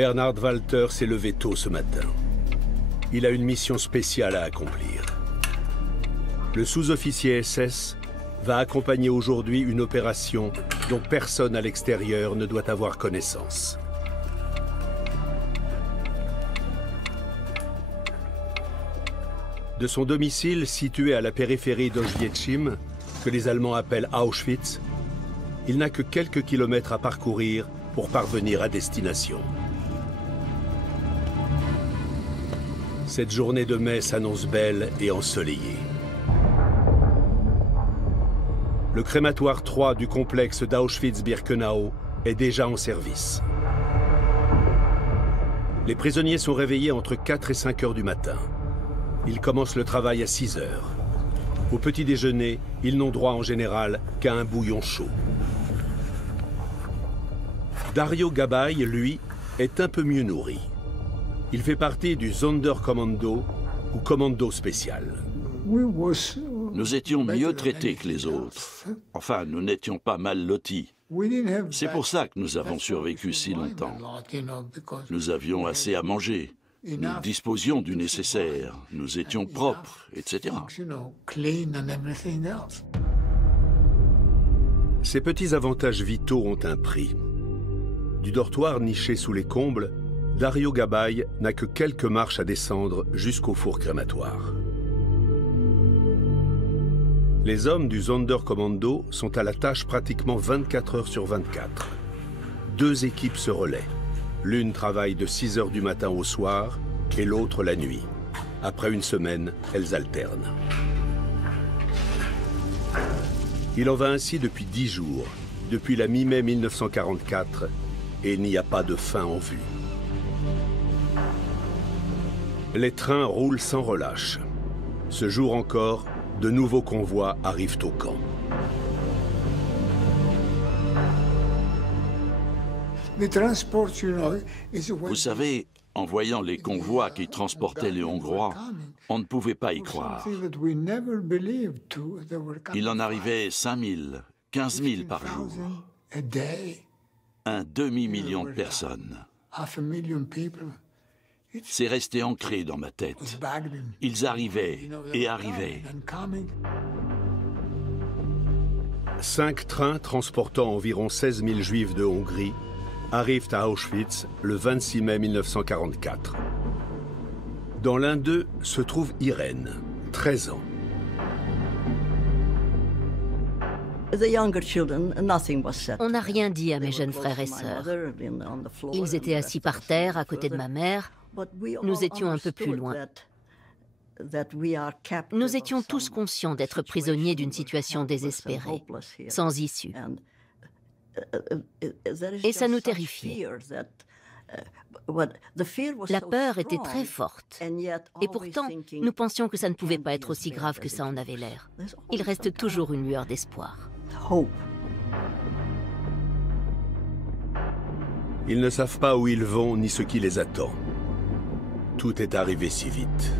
Bernhard Walter s'est levé tôt ce matin. Il a une mission spéciale à accomplir. Le sous-officier SS va accompagner aujourd'hui une opération dont personne à l'extérieur ne doit avoir connaissance. De son domicile situé à la périphérie d'Auschwitz, que les Allemands appellent Auschwitz, il n'a que quelques kilomètres à parcourir pour parvenir à destination. Cette journée de mai s'annonce belle et ensoleillée. Le crématoire 3 du complexe d'Auschwitz-Birkenau est déjà en service. Les prisonniers sont réveillés entre 4 et 5 heures du matin. Ils commencent le travail à 6 heures. Au petit déjeuner, ils n'ont droit en général qu'à un bouillon chaud. Dario Gabay, lui, est un peu mieux nourri. Il fait partie du Sonderkommando ou commando spécial. Nous étions mieux traités que les autres. Enfin, nous n'étions pas mal lotis. C'est pour ça que nous avons survécu si longtemps. Nous avions assez à manger. Nous disposions du nécessaire. Nous étions propres, etc. Ces petits avantages vitaux ont un prix. Du dortoir niché sous les combles, Dario Gabay n'a que quelques marches à descendre jusqu'au four crématoire. Les hommes du Sonderkommando sont à la tâche pratiquement 24 heures sur 24. 2 équipes se relaient. L'une travaille de 6 heures du matin au soir et l'autre la nuit. Après une semaine, elles alternent. Il en va ainsi depuis 10 jours, depuis la mi-mai 1944, et il n'y a pas de fin en vue. Les trains roulent sans relâche. Ce jour encore, de nouveaux convois arrivent au camp. Vous savez, en voyant les convois qui transportaient les Hongrois, on ne pouvait pas y croire. Il en arrivait 5 000, 15 000 par jour. Un demi-million de personnes. C'est resté ancré dans ma tête. Ils arrivaient et arrivaient. 5 trains transportant environ 16 000 Juifs de Hongrie arrivent à Auschwitz le 26 mai 1944. Dans l'un d'eux se trouve Irène, 13 ans. On n'a rien dit à mes jeunes frères et sœurs. Ils étaient assis par terre à côté de ma mère. Nous étions un peu plus loin. Nous étions tous conscients d'être prisonniers d'une situation désespérée, sans issue. Et ça nous terrifiait. La peur était très forte. Et pourtant, nous pensions que ça ne pouvait pas être aussi grave que ça en avait l'air. Il reste toujours une lueur d'espoir. Ils ne savent pas où ils vont ni ce qui les attend. Tout est arrivé si vite.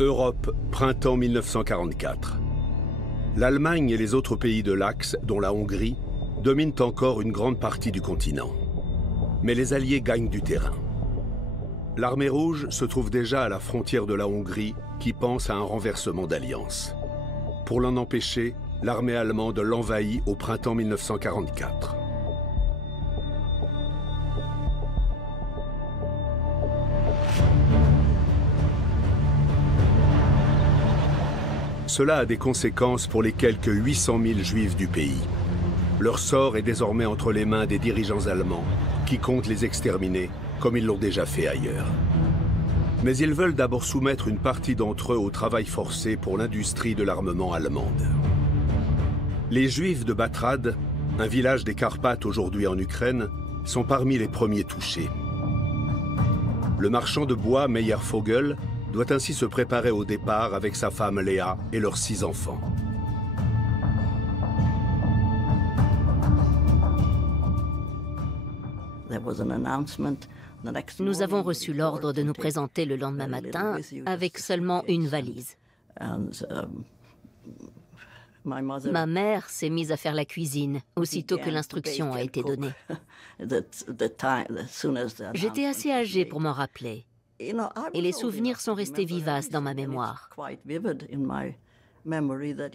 Europe, printemps 1944. L'Allemagne et les autres pays de l'Axe, dont la Hongrie, dominent encore une grande partie du continent. Mais les Alliés gagnent du terrain. L'armée rouge se trouve déjà à la frontière de la Hongrie, qui pense à un renversement d'alliance. Pour l'en empêcher, l'armée allemande l'envahit au printemps 1944. Cela a des conséquences pour les quelques 800 000 Juifs du pays. Leur sort est désormais entre les mains des dirigeants allemands, qui comptent les exterminer, comme ils l'ont déjà fait ailleurs. Mais ils veulent d'abord soumettre une partie d'entre eux au travail forcé pour l'industrie de l'armement allemande. Les Juifs de Batrad, un village des Carpates aujourd'hui en Ukraine, sont parmi les premiers touchés. Le marchand de bois Meyer Vogel doit ainsi se préparer au départ avec sa femme Léa et leurs 6 enfants. Nous avons reçu l'ordre de nous présenter le lendemain matin avec seulement une valise. Ma mère s'est mise à faire la cuisine, aussitôt que l'instruction a été donnée. J'étais assez âgée pour m'en rappeler, et les souvenirs sont restés vivaces dans ma mémoire.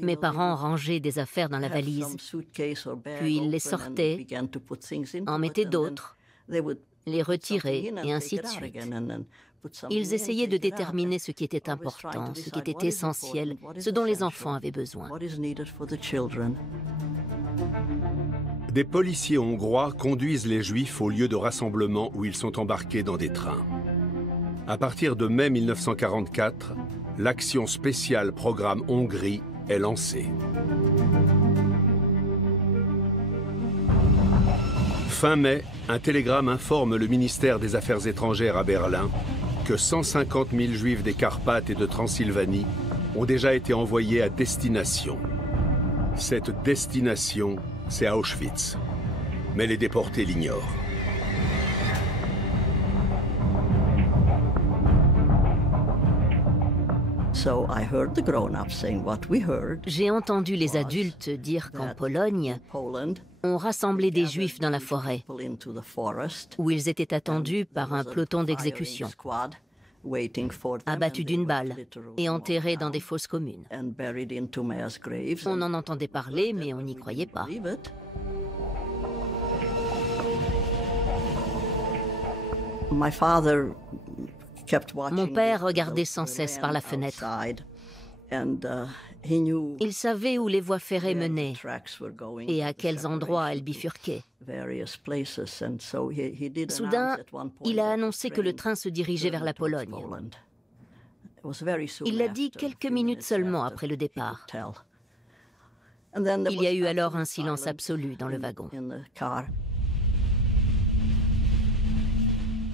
Mes parents rangeaient des affaires dans la valise, puis ils les sortaient, en mettaient d'autres, les retiraient, et ainsi de suite. Ils essayaient de déterminer ce qui était important, ce qui était essentiel, ce dont les enfants avaient besoin. Des policiers hongrois conduisent les Juifs au lieu de rassemblement où ils sont embarqués dans des trains. À partir de mai 1944, l'action spéciale Programme Hongrie est lancée. Fin mai, un télégramme informe le ministère des Affaires étrangères à Berlin que 150 000 Juifs des Carpates et de Transylvanie ont déjà été envoyés à destination. Cette destination, c'est Auschwitz. Mais les déportés l'ignorent. J'ai entendu les adultes dire qu'en Pologne, on rassemblait des Juifs dans la forêt, où ils étaient attendus par un peloton d'exécution, abattus d'une balle et enterrés dans des fosses communes. On en entendait parler, mais on n'y croyait pas. Mon père regardait sans cesse par la fenêtre. Il savait où les voies ferrées menaient et à quels endroits elles bifurquaient. Soudain, il a annoncé que le train se dirigeait vers la Pologne. Il l'a dit quelques minutes seulement après le départ. Il y a eu alors un silence absolu dans le wagon.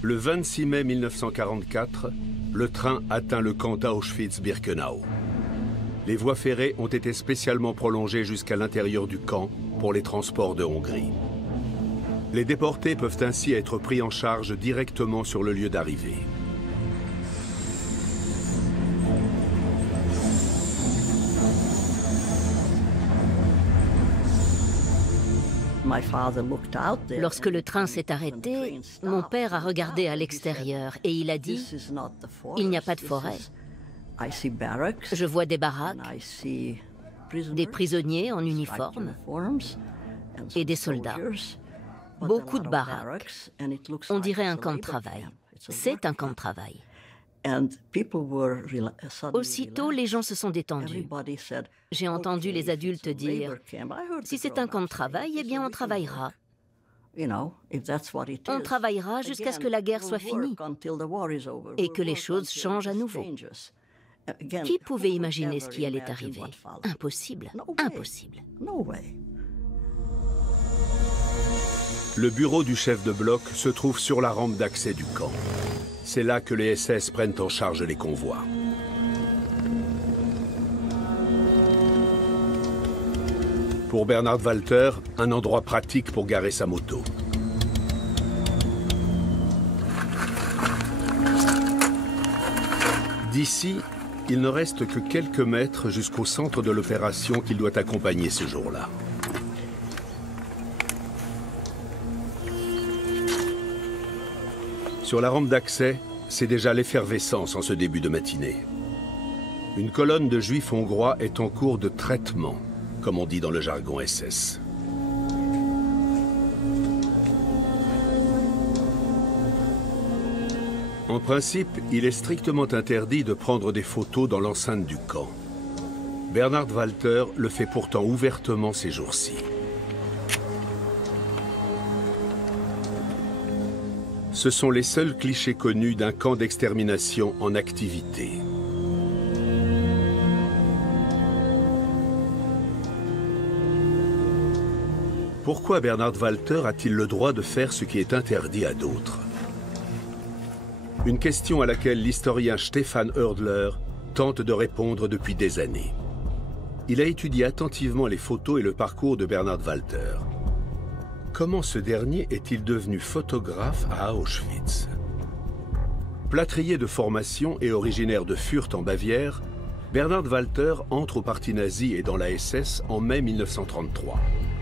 Le 26 mai 1944, le train atteint le camp d'Auschwitz-Birkenau. Les voies ferrées ont été spécialement prolongées jusqu'à l'intérieur du camp pour les transports de Hongrie. Les déportés peuvent ainsi être pris en charge directement sur le lieu d'arrivée. Lorsque le train s'est arrêté, mon père a regardé à l'extérieur et il a dit « Il n'y a pas de forêt. Je vois des baraques, des prisonniers en uniforme et des soldats. Beaucoup de baraques. On dirait un camp de travail. C'est un camp de travail. » Aussitôt, les gens se sont détendus. J'ai entendu les adultes dire « Si c'est un camp de travail, eh bien on travaillera. On travaillera jusqu'à ce que la guerre soit finie et que les choses changent à nouveau. » Qui pouvait imaginer ce qui allait arriver? Impossible, impossible. Le bureau du chef de bloc se trouve sur la rampe d'accès du camp. C'est là que les SS prennent en charge les convois. Pour Bernhard Walter, un endroit pratique pour garer sa moto. D'ici, il ne reste que quelques mètres jusqu'au centre de l'opération qu'il doit accompagner ce jour-là. Sur la rampe d'accès, c'est déjà l'effervescence en ce début de matinée. Une colonne de Juifs hongrois est en cours de traitement, comme on dit dans le jargon SS. En principe, il est strictement interdit de prendre des photos dans l'enceinte du camp. Bernhard Walter le fait pourtant ouvertement ces jours-ci. Ce sont les seuls clichés connus d'un camp d'extermination en activité. Pourquoi Bernhard Walter a-t-il le droit de faire ce qui est interdit à d'autres? Une question à laquelle l'historien Stefan Hördler tente de répondre depuis des années. Il a étudié attentivement les photos et le parcours de Bernhard Walter. Comment ce dernier est-il devenu photographe à Auschwitz? Plâtrier de formation et originaire de Fürth en Bavière, Bernhard Walter entre au parti nazi et dans la SS en mai 1933,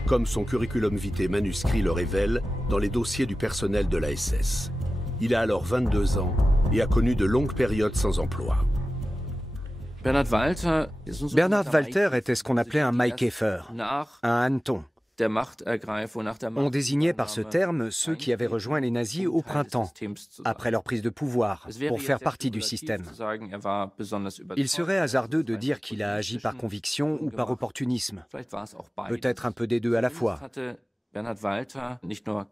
comme son curriculum vitae manuscrit le révèle dans les dossiers du personnel de la SS. Il a alors 22 ans et a connu de longues périodes sans emploi. Bernhard Walter était ce qu'on appelait un Maikäfer, un hanneton. On désignait par ce terme ceux qui avaient rejoint les nazis au printemps, après leur prise de pouvoir, pour faire partie du système. Il serait hasardeux de dire qu'il a agi par conviction ou par opportunisme, peut-être un peu des deux à la fois.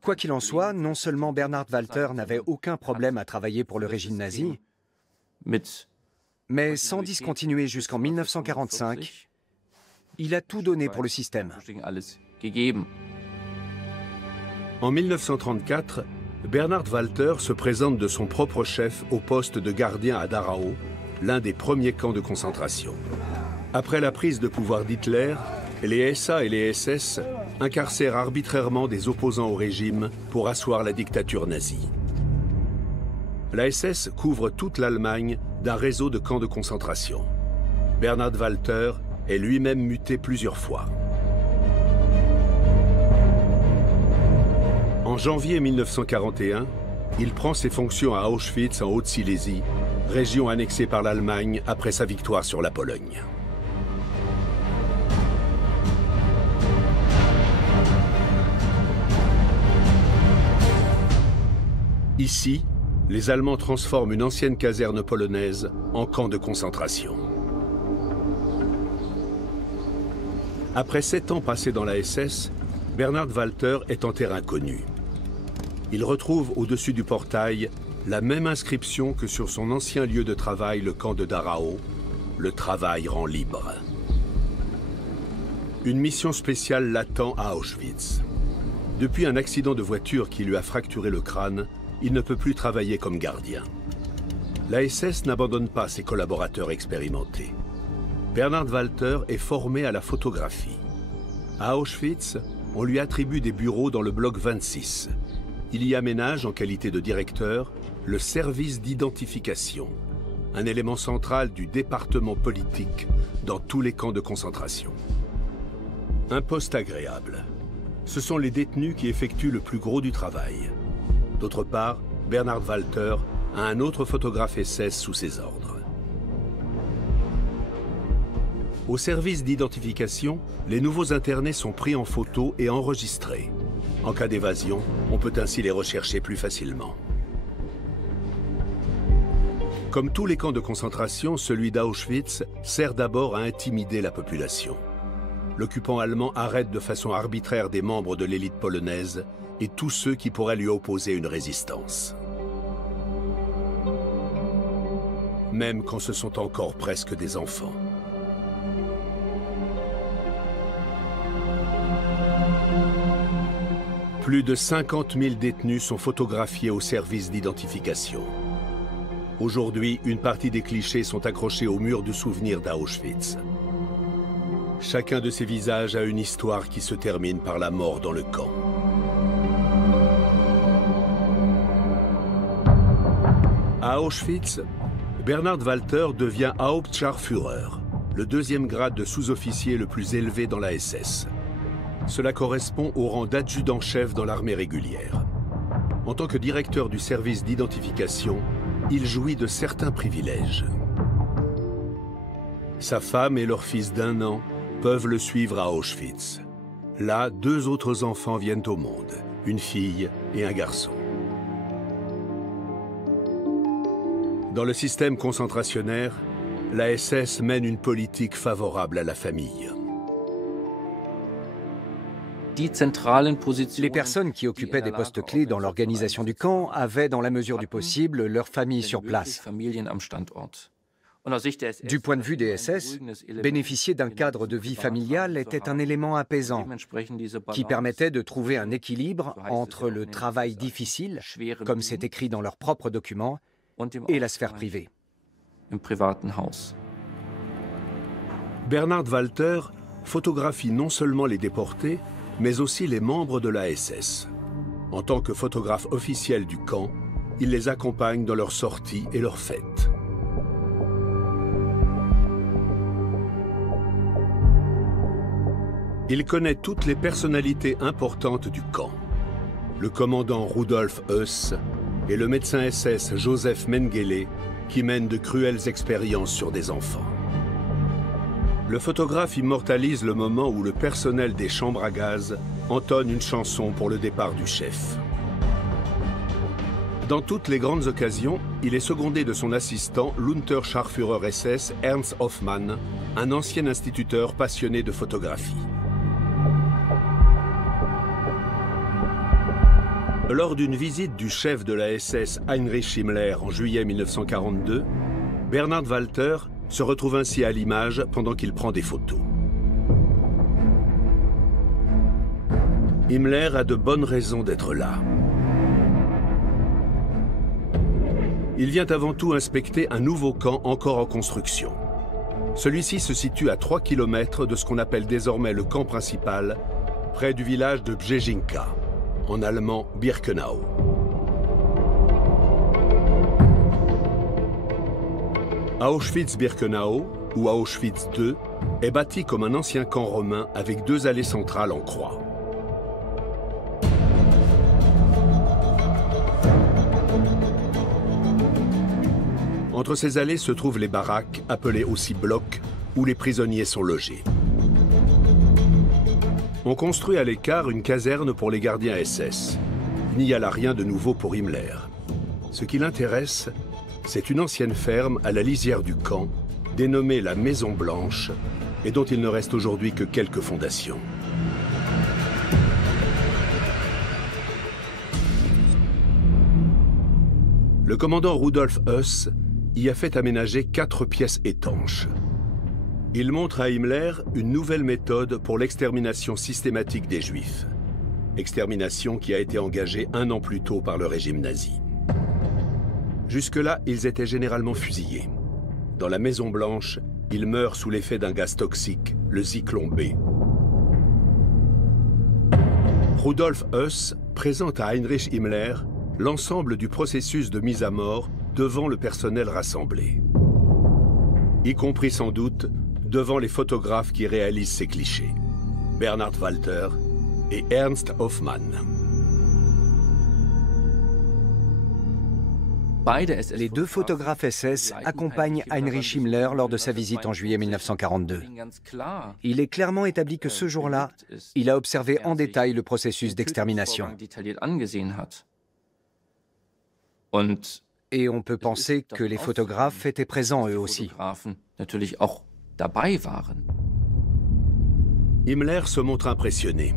Quoi qu'il en soit, non seulement Bernhard Walter n'avait aucun problème à travailler pour le régime nazi, mais sans discontinuer jusqu'en 1945, il a tout donné pour le système. En 1934, Bernhard Walter se présente de son propre chef au poste de gardien à Dachau, l'un des premiers camps de concentration. Après la prise de pouvoir d'Hitler, les SA et les SS incarcèrent arbitrairement des opposants au régime pour asseoir la dictature nazie. La SS couvre toute l'Allemagne d'un réseau de camps de concentration. Bernhard Walter est lui-même muté plusieurs fois. En janvier 1941, il prend ses fonctions à Auschwitz en Haute-Silésie, région annexée par l'Allemagne après sa victoire sur la Pologne. Ici, les Allemands transforment une ancienne caserne polonaise en camp de concentration. Après 7 ans passés dans la SS, Bernhard Walter est en terrain connu. Il retrouve au-dessus du portail la même inscription que sur son ancien lieu de travail, le camp de Dachau, « Le travail rend libre ». Une mission spéciale l'attend à Auschwitz. Depuis un accident de voiture qui lui a fracturé le crâne, il ne peut plus travailler comme gardien. La SS n'abandonne pas ses collaborateurs expérimentés. Bernhard Walter est formé à la photographie. À Auschwitz, on lui attribue des bureaux dans le bloc 26. Il y aménage, en qualité de directeur, le service d'identification, un élément central du département politique dans tous les camps de concentration. Un poste agréable. Ce sont les détenus qui effectuent le plus gros du travail. D'autre part, Bernhard Walter a un autre photographe SS sous ses ordres. Au service d'identification, les nouveaux internés sont pris en photo et enregistrés. En cas d'évasion, on peut ainsi les rechercher plus facilement. Comme tous les camps de concentration, celui d'Auschwitz sert d'abord à intimider la population. L'occupant allemand arrête de façon arbitraire des membres de l'élite polonaise et tous ceux qui pourraient lui opposer une résistance. Même quand ce sont encore presque des enfants. Plus de 50 000 détenus sont photographiés au service d'identification. Aujourd'hui, une partie des clichés sont accrochés au mur du souvenir d'Auschwitz. Chacun de ces visages a une histoire qui se termine par la mort dans le camp. À Auschwitz, Bernhard Walter devient Hauptscharführer, le deuxième grade de sous-officier le plus élevé dans la SS. Cela correspond au rang d'adjudant-chef dans l'armée régulière. En tant que directeur du service d'identification, il jouit de certains privilèges. Sa femme et leur fils d'1 an peuvent le suivre à Auschwitz. Là, 2 autres enfants viennent au monde, une fille et un garçon. Dans le système concentrationnaire, la SS mène une politique favorable à la famille. Les personnes qui occupaient des postes clés dans l'organisation du camp avaient, dans la mesure du possible, leur famille sur place. Du point de vue des SS, bénéficier d'un cadre de vie familiale était un élément apaisant qui permettait de trouver un équilibre entre le travail difficile, comme c'est écrit dans leurs propres documents, et la sphère privée. Bernhard Walter photographie non seulement les déportés, mais aussi les membres de la SS. En tant que photographe officiel du camp, il les accompagne dans leurs sorties et leurs fêtes. Il connaît toutes les personnalités importantes du camp. Le commandant Rudolf Höss et le médecin SS Joseph Mengele, qui mènent de cruelles expériences sur des enfants. Le photographe immortalise le moment où le personnel des chambres à gaz entonne une chanson pour le départ du chef. Dans toutes les grandes occasions, il est secondé de son assistant, l'Unterscharführer SS Ernst Hoffmann, un ancien instituteur passionné de photographie. Lors d'une visite du chef de la SS Heinrich Himmler en juillet 1942, Bernhard Walter se retrouve ainsi à l'image pendant qu'il prend des photos. Himmler a de bonnes raisons d'être là. Il vient avant tout inspecter un nouveau camp encore en construction. Celui-ci se situe à 3 km de ce qu'on appelle désormais le camp principal, près du village de Brzezинka, en allemand Birkenau. Auschwitz-Birkenau, ou Auschwitz II, est bâti comme un ancien camp romain avec 2 allées centrales en croix. Entre ces allées se trouvent les baraques, appelées aussi blocs, où les prisonniers sont logés. On construit à l'écart une caserne pour les gardiens SS. Il n'y a là rien de nouveau pour Himmler. Ce qui l'intéresse, c'est une ancienne ferme à la lisière du camp, dénommée la Maison Blanche, et dont il ne reste aujourd'hui que quelques fondations. Le commandant Rudolf Höss y a fait aménager 4 pièces étanches. Il montre à Himmler une nouvelle méthode pour l'extermination systématique des Juifs. Extermination qui a été engagée 1 an plus tôt par le régime nazi. Jusque-là, ils étaient généralement fusillés. Dans la Maison Blanche, ils meurent sous l'effet d'un gaz toxique, le Zyklon B. Rudolf Höss présente à Heinrich Himmler l'ensemble du processus de mise à mort devant le personnel rassemblé, y compris sans doute devant les photographes qui réalisent ces clichés, Bernhard Walter et Ernst Hoffmann. Les 2 photographes SS accompagnent Heinrich Himmler lors de sa visite en juillet 1942. Il est clairement établi que ce jour-là, il a observé en détail le processus d'extermination. Et on peut penser que les photographes étaient présents eux aussi. Himmler se montre impressionné,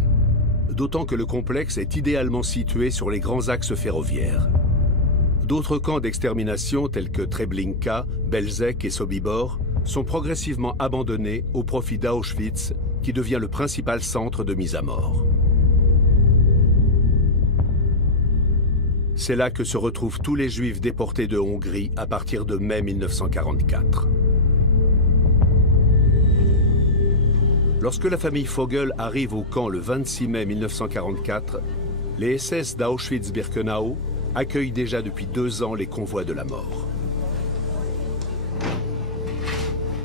d'autant que le complexe est idéalement situé sur les grands axes ferroviaires. D'autres camps d'extermination tels que Treblinka, Belzec et Sobibor sont progressivement abandonnés au profit d'Auschwitz, qui devient le principal centre de mise à mort. C'est là que se retrouvent tous les Juifs déportés de Hongrie à partir de mai 1944. Lorsque la famille Vogel arrive au camp le 26 mai 1944, les SS d'Auschwitz-Birkenau accueillent déjà depuis 2 ans les convois de la mort.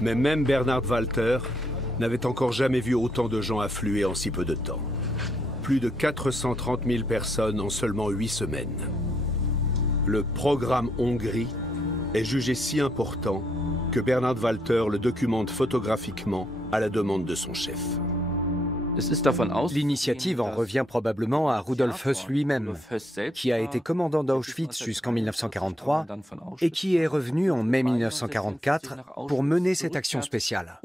Mais même Bernhard Walter n'avait encore jamais vu autant de gens affluer en si peu de temps. Plus de 430 000 personnes en seulement 8 semaines. Le programme Hongrie est jugé si important que Bernhard Walter le documente photographiquement à la demande de son chef. L'initiative en revient probablement à Rudolf Höss lui-même, qui a été commandant d'Auschwitz jusqu'en 1943 et qui est revenu en mai 1944 pour mener cette action spéciale.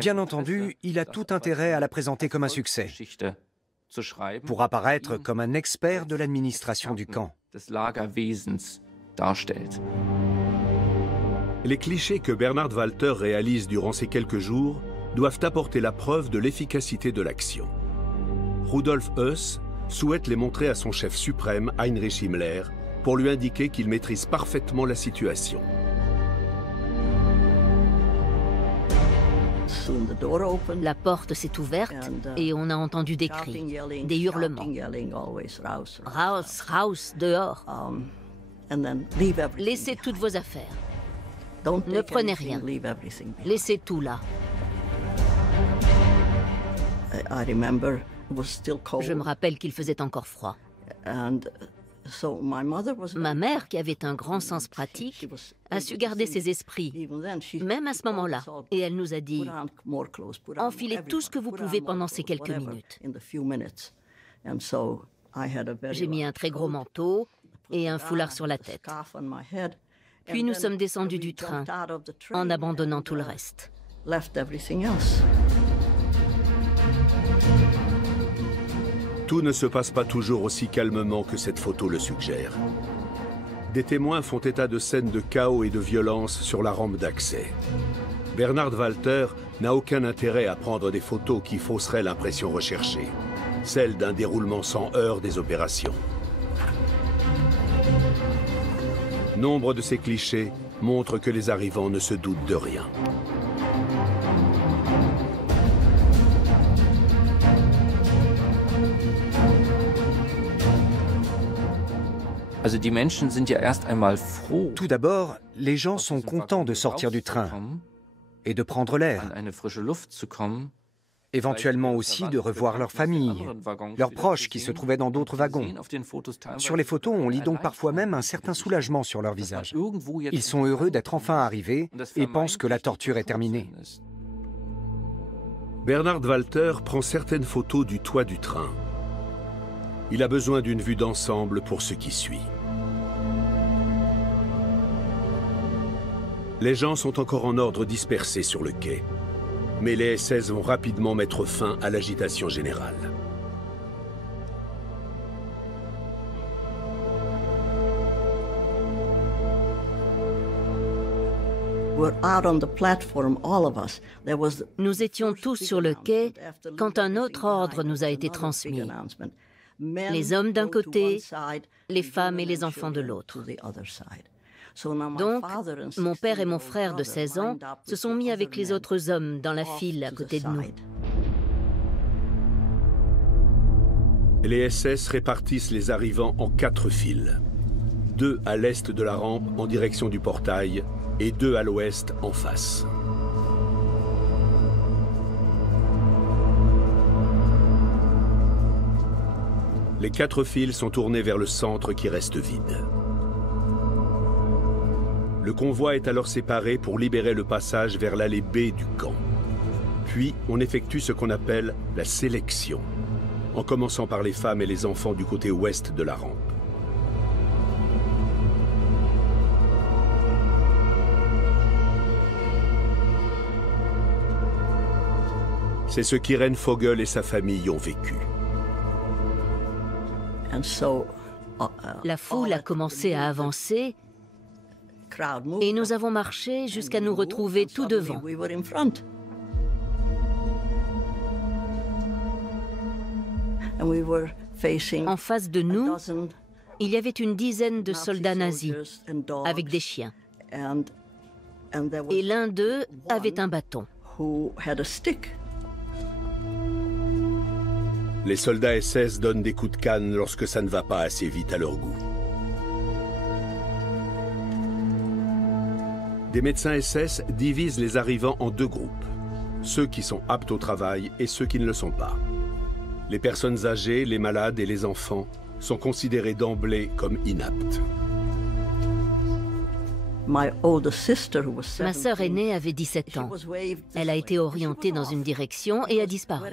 Bien entendu, il a tout intérêt à la présenter comme un succès, pour apparaître comme un expert de l'administration du camp. Les clichés que Bernhard Walter réalise durant ces quelques jours doivent apporter la preuve de l'efficacité de l'action. Rudolf Höss souhaite les montrer à son chef suprême, Heinrich Himmler, pour lui indiquer qu'il maîtrise parfaitement la situation. La porte s'est ouverte et on a entendu des cris, des hurlements. Raus, raus, dehors. Laissez toutes vos affaires. Ne prenez rien. Laissez tout là. Je me rappelle qu'il faisait encore froid. Ma mère, qui avait un grand sens pratique, a su garder ses esprits, même à ce moment-là. Et elle nous a dit, enfilez tout ce que vous pouvez pendant ces quelques minutes. J'ai mis un très gros manteau et un foulard sur la tête. Puis nous sommes descendus du train en abandonnant tout le reste. Tout ne se passe pas toujours aussi calmement que cette photo le suggère. Des témoins font état de scènes de chaos et de violence sur la rampe d'accès. Bernard Walter n'a aucun intérêt à prendre des photos qui fausseraient l'impression recherchée, celle d'un déroulement sans heurts des opérations. Nombre de ces clichés montrent que les arrivants ne se doutent de rien. Tout d'abord, les gens sont contents de sortir du train et de prendre l'air. Éventuellement aussi de revoir leur famille, leurs proches qui se trouvaient dans d'autres wagons. Sur les photos, on lit donc parfois même un certain soulagement sur leur visage. Ils sont heureux d'être enfin arrivés et pensent que la torture est terminée. Bernard Walter prend certaines photos du toit du train. Il a besoin d'une vue d'ensemble pour ce qui suit. Les gens sont encore en ordre dispersés sur le quai. Mais les SS vont rapidement mettre fin à l'agitation générale. Nous étions tous sur le quai quand un autre ordre nous a été transmis. Les hommes d'un côté, les femmes et les enfants de l'autre. Donc, mon père et mon frère de 16 ans se sont mis avec les autres hommes dans la file à côté de nous. Les SS répartissent les arrivants en 4 files. 2 à l'est de la rampe en direction du portail et 2 à l'ouest en face. Les 4 files sont tournées vers le centre qui reste vide. Le convoi est alors séparé pour libérer le passage vers l'allée B du camp. Puis, on effectue ce qu'on appelle la sélection, en commençant par les femmes et les enfants du côté ouest de la rampe. C'est ce qu'Irene Fogel et sa famille ont vécu. La foule a commencé à avancer et nous avons marché jusqu'à nous retrouver tout devant. En face de nous, il y avait une dizaine de soldats nazis avec des chiens. Et l'un d'eux avait un bâton. Les soldats SS donnent des coups de canne lorsque ça ne va pas assez vite à leur goût. Des médecins SS divisent les arrivants en 2 groupes, ceux qui sont aptes au travail et ceux qui ne le sont pas. Les personnes âgées, les malades et les enfants sont considérés d'emblée comme inaptes. Ma sœur aînée avait 17 ans. Elle a été orientée dans une direction et a disparu.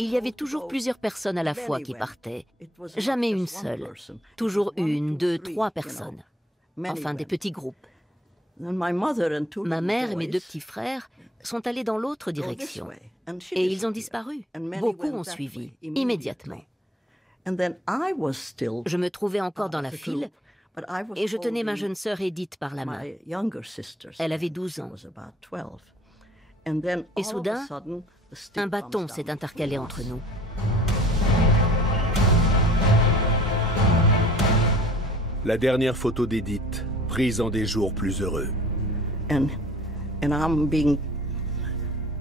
Il y avait toujours plusieurs personnes à la fois qui partaient. Jamais une seule. Toujours 1, 2, 3 personnes. Enfin, des petits groupes. Ma mère et mes 2 petits frères sont allés dans l'autre direction. Et ils ont disparu. Beaucoup ont suivi, immédiatement. Je me trouvais encore dans la file et je tenais ma jeune sœur Edith par la main. Elle avait 12 ans. Et soudain, un bâton s'est intercalé entre nous. La dernière photo d'Edith, prise en des jours plus heureux.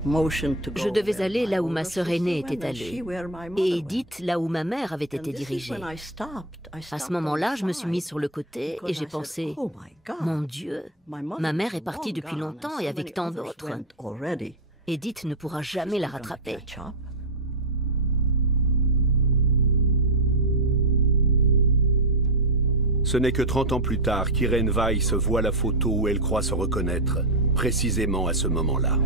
Je devais aller là où ma sœur aînée était allée, et Edith là où ma mère avait été dirigée. À ce moment-là, je me suis mise sur le côté et j'ai pensé, mon Dieu, ma mère est partie depuis longtemps et avec tant d'autres. Edith ne pourra jamais la rattraper. Ce n'est que 30 ans plus tard qu'Irene Weiss voit la photo où elle croit se reconnaître, précisément à ce moment-là.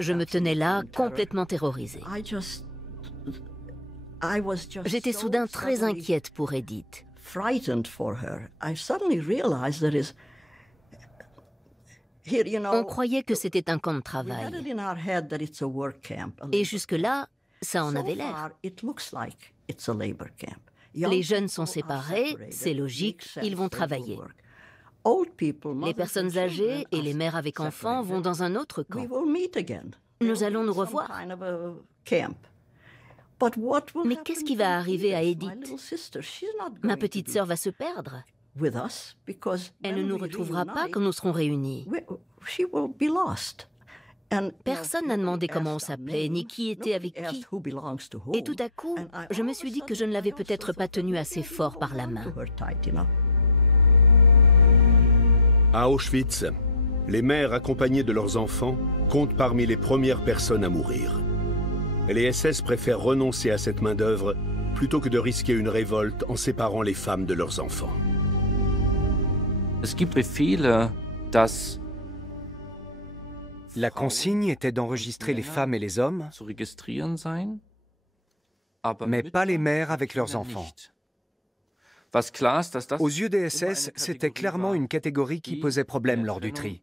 Je me tenais là, complètement terrorisée. J'étais soudain très inquiète pour Edith. On croyait que c'était un camp de travail. Et jusque-là, ça en avait l'air. Les jeunes sont séparés, c'est logique, ils vont travailler. Les personnes âgées et les mères avec enfants vont dans un autre camp. Nous allons nous revoir. Mais qu'est-ce qui va arriver à Edith? Ma petite sœur va se perdre. Elle ne nous retrouvera pas quand nous serons réunis. Personne n'a demandé comment on s'appelait, ni qui était avec qui. Et tout à coup, je me suis dit que je ne l'avais peut-être pas tenue assez fort par la main. À Auschwitz, les mères accompagnées de leurs enfants comptent parmi les premières personnes à mourir. Les SS préfèrent renoncer à cette main-d'œuvre plutôt que de risquer une révolte en séparant les femmes de leurs enfants. La consigne était d'enregistrer les femmes et les hommes, mais pas les mères avec leurs enfants. Aux yeux des SS, c'était clairement une catégorie qui posait problème lors du tri.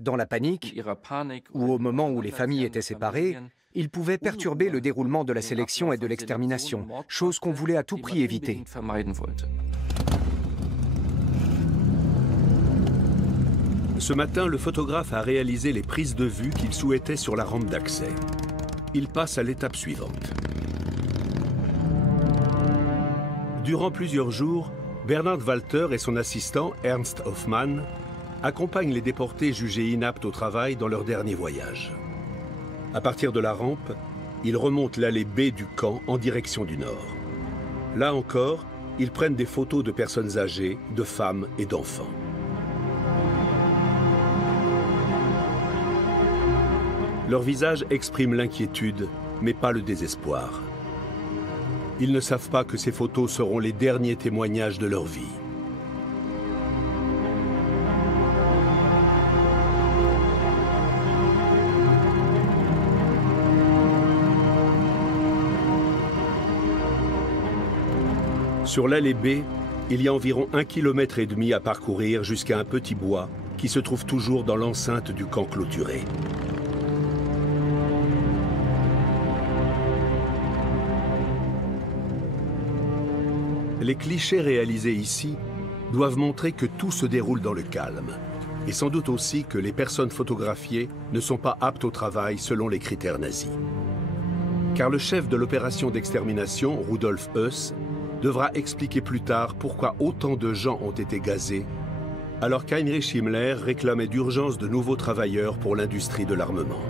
Dans la panique, ou au moment où les familles étaient séparées, ils pouvaient perturber le déroulement de la sélection et de l'extermination, chose qu'on voulait à tout prix éviter. Ce matin, le photographe a réalisé les prises de vue qu'il souhaitait sur la rampe d'accès. Il passe à l'étape suivante. Durant plusieurs jours, Bernhard Walter et son assistant Ernst Hoffmann accompagnent les déportés jugés inaptes au travail dans leur dernier voyage. À partir de la rampe, ils remontent l'allée B du camp en direction du nord. Là encore, ils prennent des photos de personnes âgées, de femmes et d'enfants. Leurs visages expriment l'inquiétude, mais pas le désespoir. Ils ne savent pas que ces photos seront les derniers témoignages de leur vie. Sur l'allée B, il y a environ 1,5 km à parcourir jusqu'à un petit bois qui se trouve toujours dans l'enceinte du camp clôturé. Les clichés réalisés ici doivent montrer que tout se déroule dans le calme, et sans doute aussi que les personnes photographiées ne sont pas aptes au travail selon les critères nazis. Car le chef de l'opération d'extermination, Rudolf Höss, devra expliquer plus tard pourquoi autant de gens ont été gazés, alors qu'Heinrich Himmler réclamait d'urgence de nouveaux travailleurs pour l'industrie de l'armement.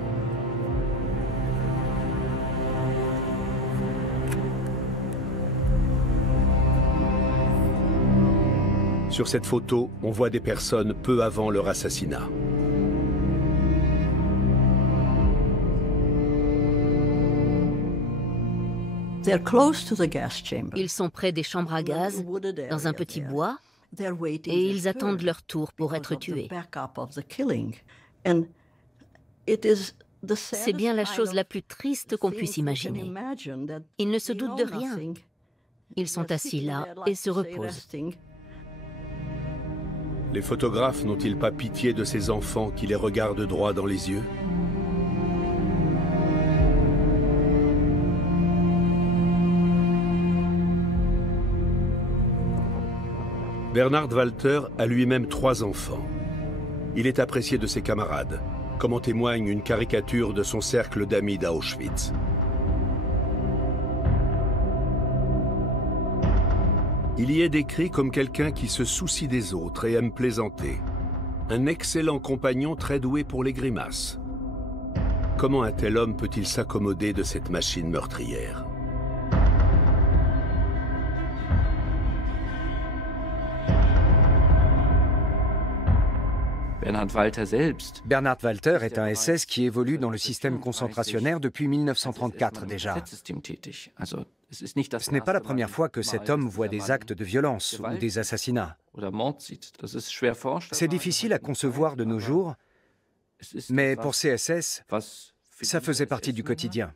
Sur cette photo, on voit des personnes peu avant leur assassinat. Ils sont près des chambres à gaz, dans un petit bois, et ils attendent leur tour pour être tués. C'est bien la chose la plus triste qu'on puisse imaginer. Ils ne se doutent de rien. Ils sont assis là et se reposent. Les photographes n'ont-ils pas pitié de ces enfants qui les regardent droit dans les yeux? Bernhard Walter a lui-même 3 enfants. Il est apprécié de ses camarades, comme en témoigne une caricature de son cercle d'amis d'Auschwitz. Il y est décrit comme quelqu'un qui se soucie des autres et aime plaisanter. Un excellent compagnon très doué pour les grimaces. Comment un tel homme peut-il s'accommoder de cette machine meurtrière? Bernhard Walter est un SS qui évolue dans le système concentrationnaire depuis 1934 déjà. Ce n'est pas la première fois que cet homme voit des actes de violence ou des assassinats. C'est difficile à concevoir de nos jours, mais pour ces SS, ça faisait partie du quotidien.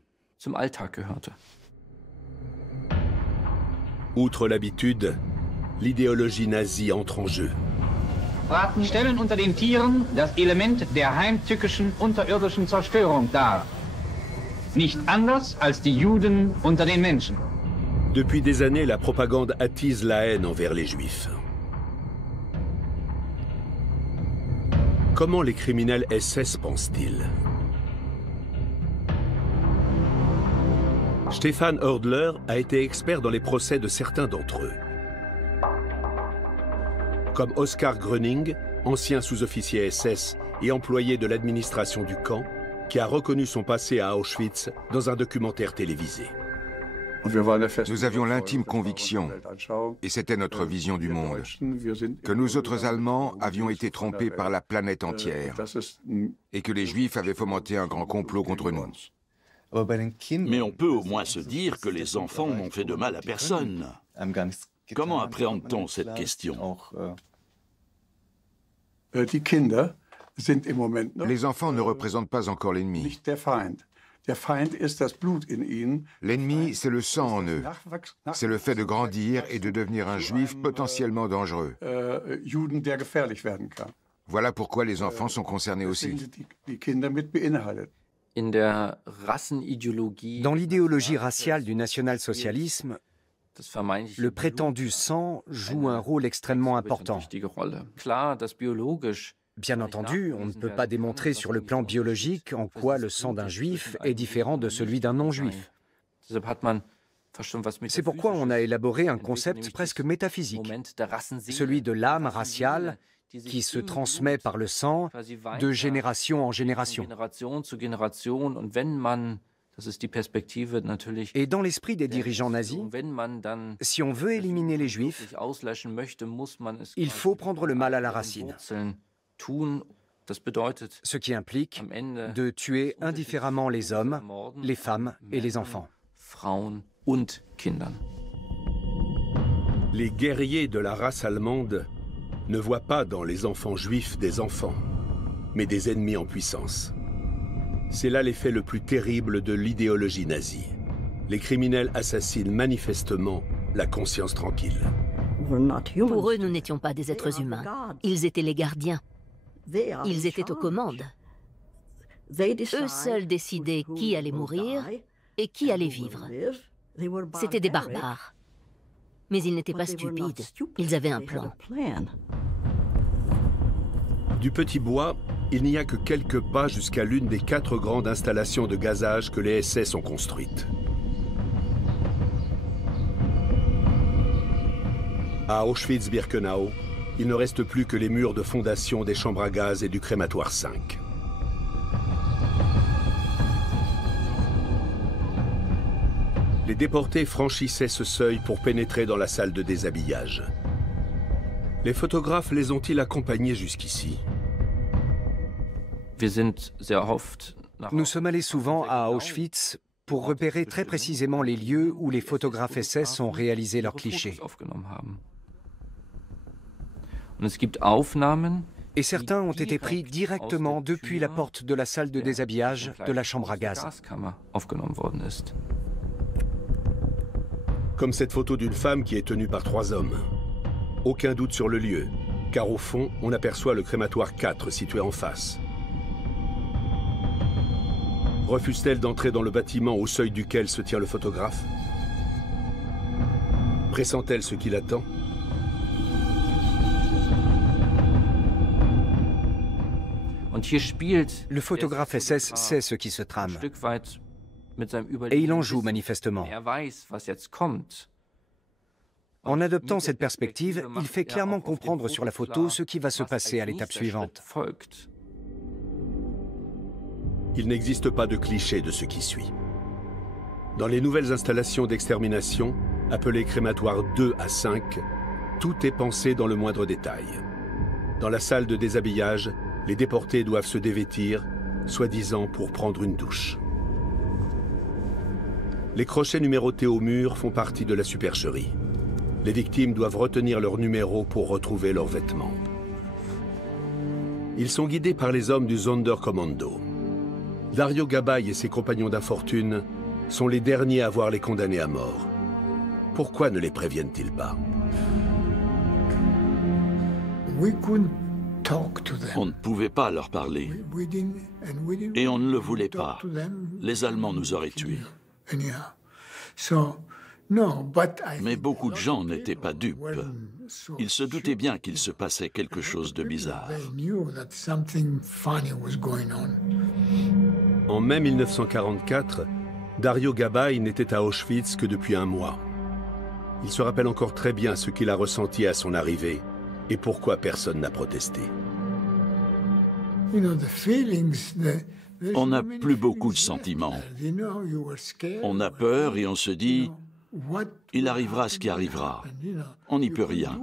Outre l'habitude, l'idéologie nazie entre en jeu. Ratten stellen unter den Tieren das Element der heimtückischen unterirdischen Zerstörung dar. Nicht anders als die Juden unter den Menschen. Depuis des années, la propagande attise la haine envers les Juifs. Comment les criminels SS pensent-ils? Stefan Hördler a été expert dans les procès de certains d'entre eux. Comme Oskar Gröning, ancien sous-officier SS et employé de l'administration du camp, qui a reconnu son passé à Auschwitz dans un documentaire télévisé. Nous avions l'intime conviction, et c'était notre vision du monde, que nous autres Allemands avions été trompés par la planète entière, et que les Juifs avaient fomenté un grand complot contre nous. Mais on peut au moins se dire que les enfants n'ont fait de mal à personne. Comment appréhende-t-on cette question? Les enfants ne représentent pas encore l'ennemi. L'ennemi, c'est le sang en eux. C'est le fait de grandir et de devenir un juif potentiellement dangereux. Voilà pourquoi les enfants sont concernés aussi. Dans l'idéologie raciale du national-socialisme, le prétendu sang joue un rôle extrêmement important. Bien entendu, on ne peut pas démontrer sur le plan biologique en quoi le sang d'un juif est différent de celui d'un non-juif. C'est pourquoi on a élaboré un concept presque métaphysique, celui de l'âme raciale qui se transmet par le sang de génération en génération. Et dans l'esprit des dirigeants nazis, si on veut éliminer les juifs, il faut prendre le mal à la racine. Ce qui implique de tuer indifféremment les hommes, les femmes et les enfants. Les guerriers de la race allemande ne voient pas dans les enfants juifs des enfants, mais des ennemis en puissance. C'est là l'effet le plus terrible de l'idéologie nazie. Les criminels assassinent manifestement la conscience tranquille. Pour eux, nous n'étions pas des êtres humains. Ils étaient les gardiens. Ils étaient aux commandes. Eux seuls décidaient qui allait mourir et qui allait vivre. C'étaient des barbares. Mais ils n'étaient pas stupides. Ils avaient un plan. Du Petit Bois, il n'y a que quelques pas jusqu'à l'une des 4 grandes installations de gazage que les SS ont construites. À Auschwitz-Birkenau, il ne reste plus que les murs de fondation des chambres à gaz et du crématoire 5. Les déportés franchissaient ce seuil pour pénétrer dans la salle de déshabillage. Les photographes les ont-ils accompagnés jusqu'ici? Nous sommes allés souvent à Auschwitz pour repérer très précisément les lieux où les photographes SS ont réalisé leurs clichés. Et certains ont été pris directement depuis la porte de la salle de déshabillage de la chambre à gaz. Comme cette photo d'une femme qui est tenue par 3 hommes. Aucun doute sur le lieu, car au fond, on aperçoit le crématoire 4 situé en face. Refuse-t-elle d'entrer dans le bâtiment au seuil duquel se tient le photographe? Pressent-elle ce qui l'attend? Le photographe SS sait ce qui se trame. Et il en joue manifestement. En adoptant cette perspective, il fait clairement comprendre sur la photo ce qui va se passer à l'étape suivante. Il n'existe pas de cliché de ce qui suit. Dans les nouvelles installations d'extermination, appelées crématoires 2 à 5, tout est pensé dans le moindre détail. Dans la salle de déshabillage, les déportés doivent se dévêtir, soi-disant pour prendre une douche. Les crochets numérotés au mur font partie de la supercherie. Les victimes doivent retenir leur numéro pour retrouver leurs vêtements. Ils sont guidés par les hommes du Sonderkommando. Dario Gabay et ses compagnons d'infortune sont les derniers à voir les condamnés à mort. Pourquoi ne les préviennent-ils pas? On ne pouvait pas leur parler. Et on ne le voulait pas. Les Allemands nous auraient tués. Mais beaucoup de gens n'étaient pas dupes. Ils se doutaient bien qu'il se passait quelque chose de bizarre. En mai 1944, Dario Gabay n'était à Auschwitz que depuis un mois. Il se rappelle encore très bien ce qu'il a ressenti à son arrivée et pourquoi personne n'a protesté. On n'a plus beaucoup de sentiments. On a peur et on se dit, il arrivera ce qui arrivera. On n'y peut rien.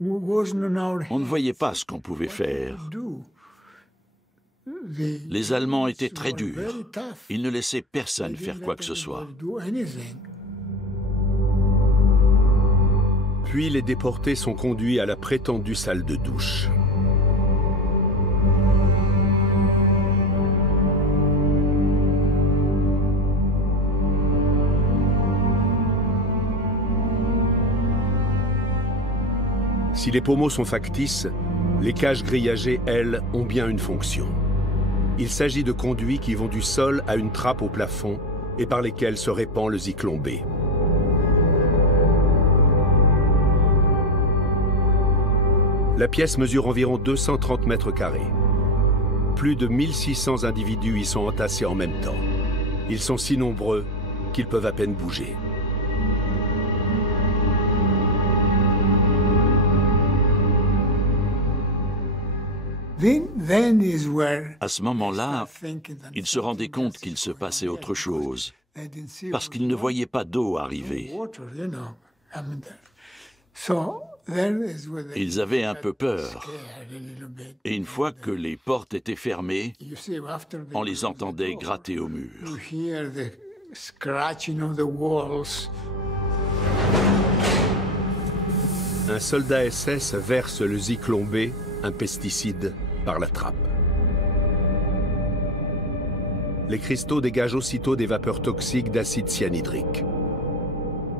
On ne voyait pas ce qu'on pouvait faire. Les Allemands étaient très durs. Ils ne laissaient personne faire quoi que ce soit. Puis les déportés sont conduits à la prétendue salle de douche. Si les pommeaux sont factices, les cages grillagées, elles, ont bien une fonction. Il s'agit de conduits qui vont du sol à une trappe au plafond et par lesquels se répand le Zyklon B. La pièce mesure environ 230 mètres carrés. Plus de 1600 individus y sont entassés en même temps. Ils sont si nombreux qu'ils peuvent à peine bouger. À ce moment-là, ils se rendaient compte qu'il se passait autre chose, parce qu'ils ne voyaient pas d'eau arriver. Ils avaient un peu peur. Et une fois que les portes étaient fermées, on les entendait gratter au mur. Un soldat SS verse le Zyklon B, un pesticide, par la trappe. Les cristaux dégagent aussitôt des vapeurs toxiques d'acide cyanhydrique.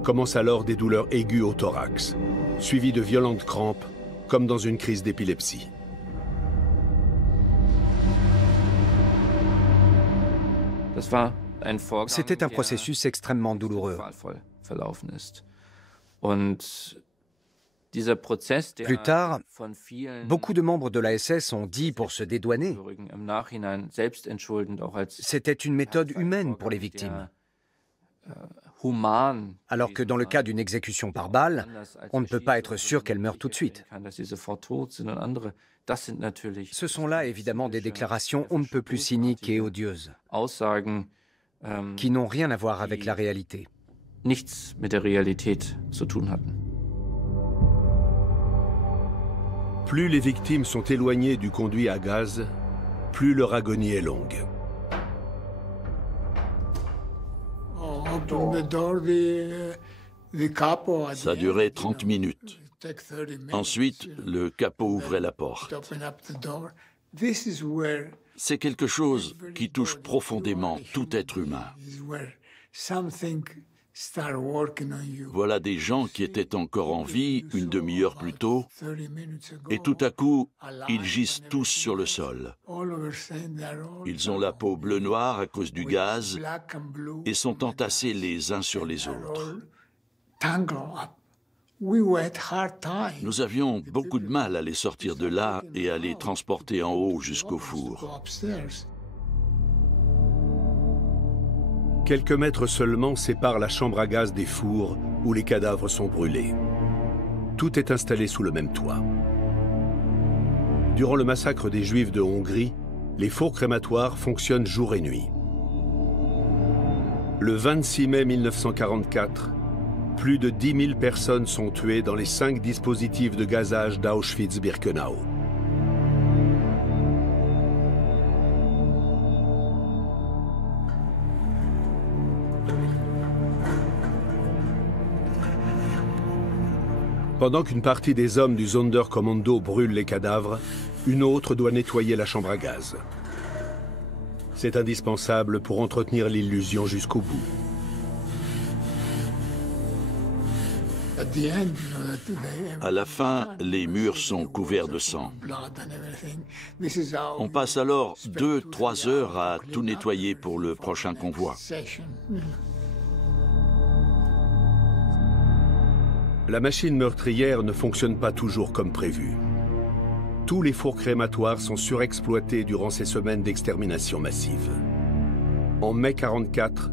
Commencent alors des douleurs aiguës au thorax, suivies de violentes crampes, comme dans une crise d'épilepsie. C'était un processus extrêmement douloureux. Plus tard, beaucoup de membres de la SS ont dit pour se dédouaner. C'était une méthode humaine pour les victimes. Alors que dans le cas d'une exécution par balle, on ne peut pas être sûr qu'elle meure tout de suite. Ce sont là évidemment des déclarations on ne peut plus cyniques et odieuses, qui n'ont rien à voir avec la réalité. Plus les victimes sont éloignées du conduit à gaz, plus leur agonie est longue. Ça durait 30 minutes. Ensuite, le capot ouvrait la porte. C'est quelque chose qui touche profondément tout être humain. Voilà des gens qui étaient encore en vie une demi-heure plus tôt, et tout à coup, ils gisent tous sur le sol. Ils ont la peau bleu-noire à cause du gaz et sont entassés les uns sur les autres. Nous avions beaucoup de mal à les sortir de là et à les transporter en haut jusqu'au four. Quelques mètres seulement séparent la chambre à gaz des fours où les cadavres sont brûlés. Tout est installé sous le même toit. Durant le massacre des Juifs de Hongrie, les fours crématoires fonctionnent jour et nuit. Le 26 mai 1944, plus de 10 000 personnes sont tuées dans les 5 dispositifs de gazage d'Auschwitz-Birkenau. Pendant qu'une partie des hommes du Sonderkommando brûle les cadavres, une autre doit nettoyer la chambre à gaz. C'est indispensable pour entretenir l'illusion jusqu'au bout. À la fin, les murs sont couverts de sang. On passe alors 2-3 heures à tout nettoyer pour le prochain convoi. La machine meurtrière ne fonctionne pas toujours comme prévu. Tous les fours crématoires sont surexploités durant ces semaines d'extermination massive. En mai 1944,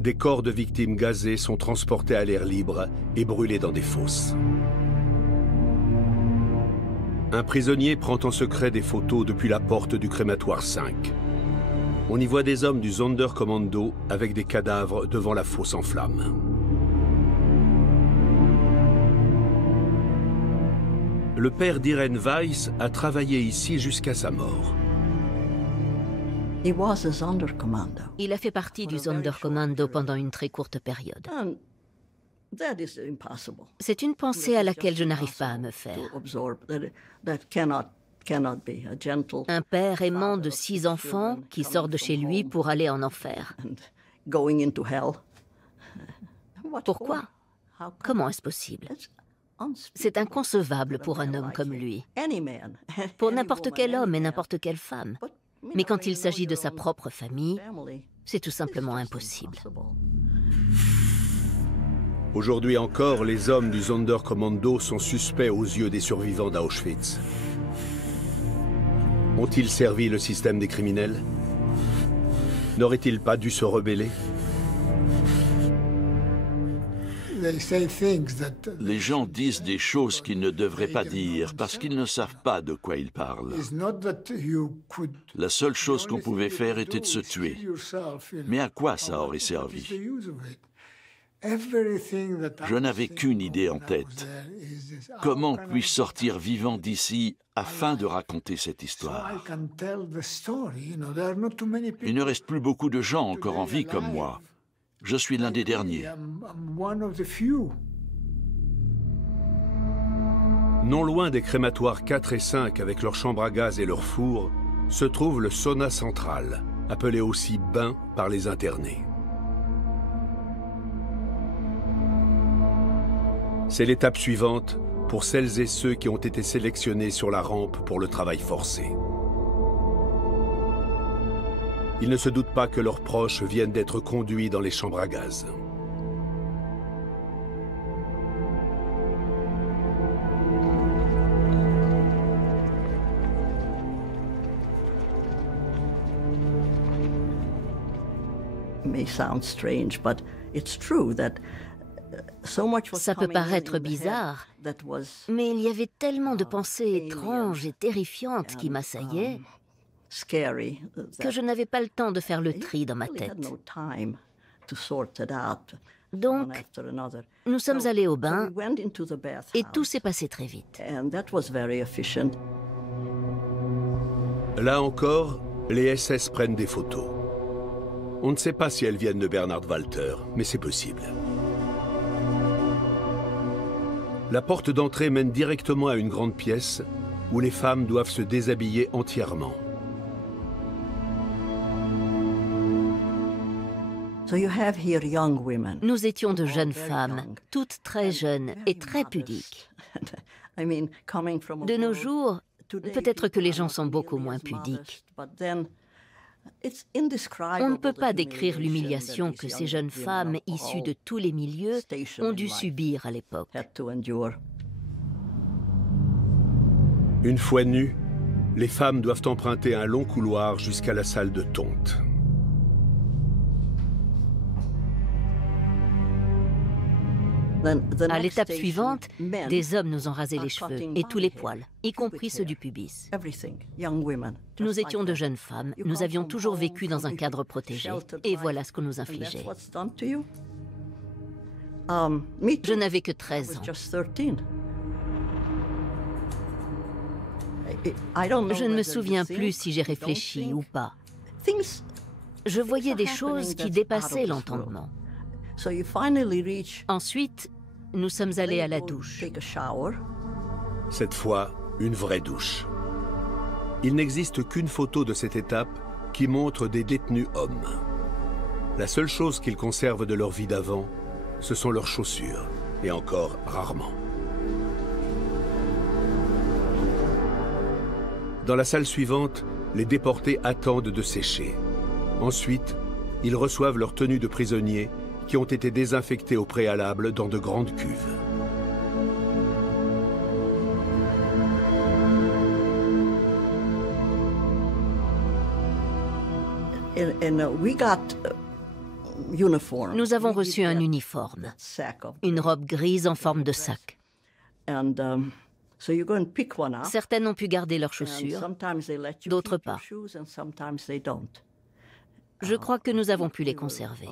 des corps de victimes gazées sont transportés à l'air libre et brûlés dans des fosses. Un prisonnier prend en secret des photos depuis la porte du crématoire 5. On y voit des hommes du Sonderkommando avec des cadavres devant la fosse en flammes. Le père d'Irene Weiss a travaillé ici jusqu'à sa mort. Il a fait partie du Sonderkommando pendant une très courte période. C'est une pensée à laquelle je n'arrive pas à me faire. Un père aimant de 6 enfants qui sort de chez lui pour aller en enfer. Pourquoi? Comment est-ce possible? C'est inconcevable pour un homme comme lui, pour n'importe quel homme et n'importe quelle femme. Mais quand il s'agit de sa propre famille, c'est tout simplement impossible. Aujourd'hui encore, les hommes du Sonderkommando sont suspects aux yeux des survivants d'Auschwitz. Ont-ils servi le système des criminels? N'auraient-ils pas dû se rebeller? Les gens disent des choses qu'ils ne devraient pas dire parce qu'ils ne savent pas de quoi ils parlent. La seule chose qu'on pouvait faire était de se tuer. Mais à quoi ça aurait servi? Je n'avais qu'une idée en tête. Comment puis-je sortir vivant d'ici afin de raconter cette histoire? Il ne reste plus beaucoup de gens encore en vie comme moi. Je suis l'un des derniers. Non loin des crématoires 4 et 5 avec leurs chambres à gaz et leurs fours, se trouve le sauna central, appelé aussi bain par les internés. C'est l'étape suivante pour celles et ceux qui ont été sélectionnés sur la rampe pour le travail forcé. Ils ne se doutent pas que leurs proches viennent d'être conduits dans les chambres à gaz. Ça peut paraître bizarre, mais il y avait tellement de pensées étranges et terrifiantes qui m'assaillaient que je n'avais pas le temps de faire le tri dans ma tête. Donc, nous sommes allés au bain et tout s'est passé très vite. Là encore, les SS prennent des photos. On ne sait pas si elles viennent de Bernhard Walter, mais c'est possible. La porte d'entrée mène directement à une grande pièce où les femmes doivent se déshabiller entièrement. Nous étions de jeunes femmes, toutes très jeunes et très pudiques. De nos jours, peut-être que les gens sont beaucoup moins pudiques. On ne peut pas décrire l'humiliation que ces jeunes femmes issues de tous les milieux ont dû subir à l'époque. Une fois nues, les femmes doivent emprunter un long couloir jusqu'à la salle de tonte. À l'étape suivante, des hommes nous ont rasé les cheveux et tous les poils, y compris ceux du pubis. Nous étions de jeunes femmes, nous avions toujours vécu dans un cadre protégé. Et voilà ce qu'on nous infligeait. Je n'avais que 13 ans. Je ne me souviens plus si j'ai réfléchi ou pas. Je voyais des choses qui dépassaient l'entendement. Ensuite, nous sommes allés à la douche. Cette fois, une vraie douche. Il n'existe qu'une photo de cette étape qui montre des détenus hommes. La seule chose qu'ils conservent de leur vie d'avant, ce sont leurs chaussures, et encore rarement. Dans la salle suivante, les déportés attendent de sécher. Ensuite, ils reçoivent leurs tenues de prisonniers qui ont été désinfectées au préalable dans de grandes cuves. Nous avons reçu un uniforme, une robe grise en forme de sac. Certaines ont pu garder leurs chaussures, d'autres pas. Je crois que nous avons pu les conserver.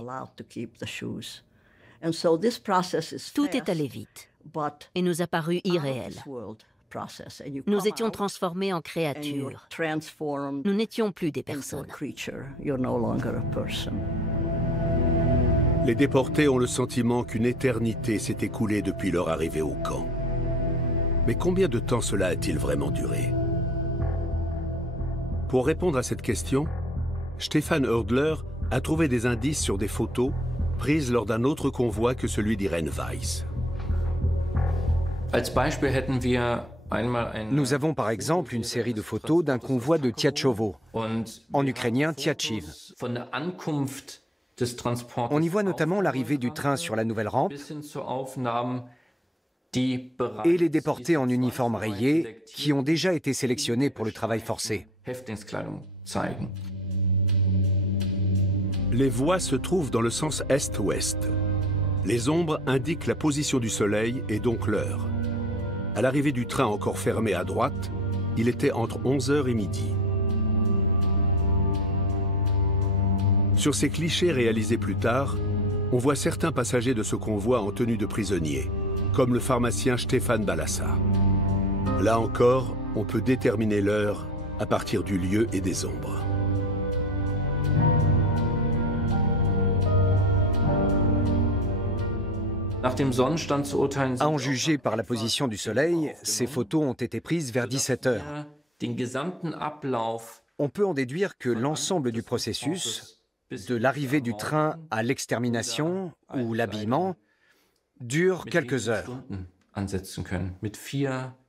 Tout est allé vite et nous a paru irréel. Nous étions transformés en créatures. Nous n'étions plus des personnes. Les déportés ont le sentiment qu'une éternité s'est écoulée depuis leur arrivée au camp. Mais combien de temps cela a-t-il vraiment duré? Pour répondre à cette question, Stefan Hördler a trouvé des indices sur des photos prises lors d'un autre convoi que celui d'Irene Weiss. Nous avons par exemple une série de photos d'un convoi de Tchatchovo, en ukrainien Tchatchiv. On y voit notamment l'arrivée du train sur la nouvelle rampe et les déportés en uniforme rayé qui ont déjà été sélectionnés pour le travail forcé. Les voies se trouvent dans le sens est-ouest. Les ombres indiquent la position du soleil et donc l'heure. À l'arrivée du train encore fermé à droite, il était entre 11h et midi. Sur ces clichés réalisés plus tard, on voit certains passagers de ce convoi en tenue de prisonnier, comme le pharmacien Stefan Balassa. Là encore, on peut déterminer l'heure à partir du lieu et des ombres. À en juger par la position du soleil, ces photos ont été prises vers 17 heures. On peut en déduire que l'ensemble du processus, de l'arrivée du train à l'extermination ou l'habillement, dure quelques heures.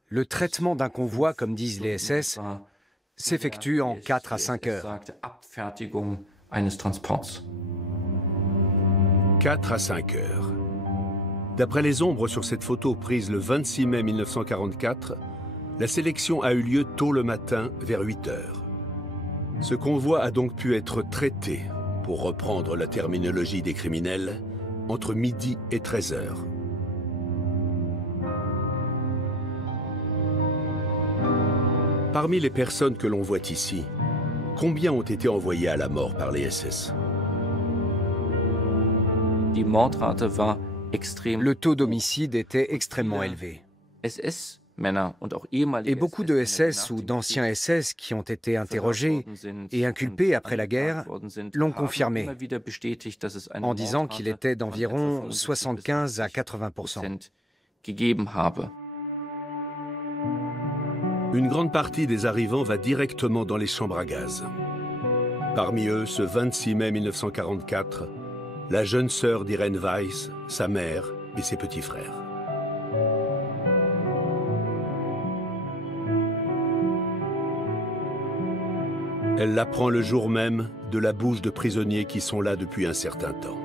Le traitement d'un convoi, comme disent les SS, s'effectue en 4 à 5 heures. 4 à 5 heures. D'après les ombres sur cette photo prise le 26 mai 1944, la sélection a eu lieu tôt le matin, vers 8 heures. Ce convoi a donc pu être traité, pour reprendre la terminologie des criminels, entre midi et 13 heures. Parmi les personnes que l'on voit ici, combien ont été envoyées à la mort par les SS? Le taux d'homicide était extrêmement élevé. Et beaucoup de SS ou d'anciens SS qui ont été interrogés et inculpés après la guerre l'ont confirmé, en disant qu'il était d'environ 75 à 80%. Une grande partie des arrivants va directement dans les chambres à gaz. Parmi eux, ce 26 mai 1944, la jeune sœur d'Irene Weiss, sa mère et ses petits frères. Elle l'apprend le jour même de la bouche de prisonniers qui sont là depuis un certain temps.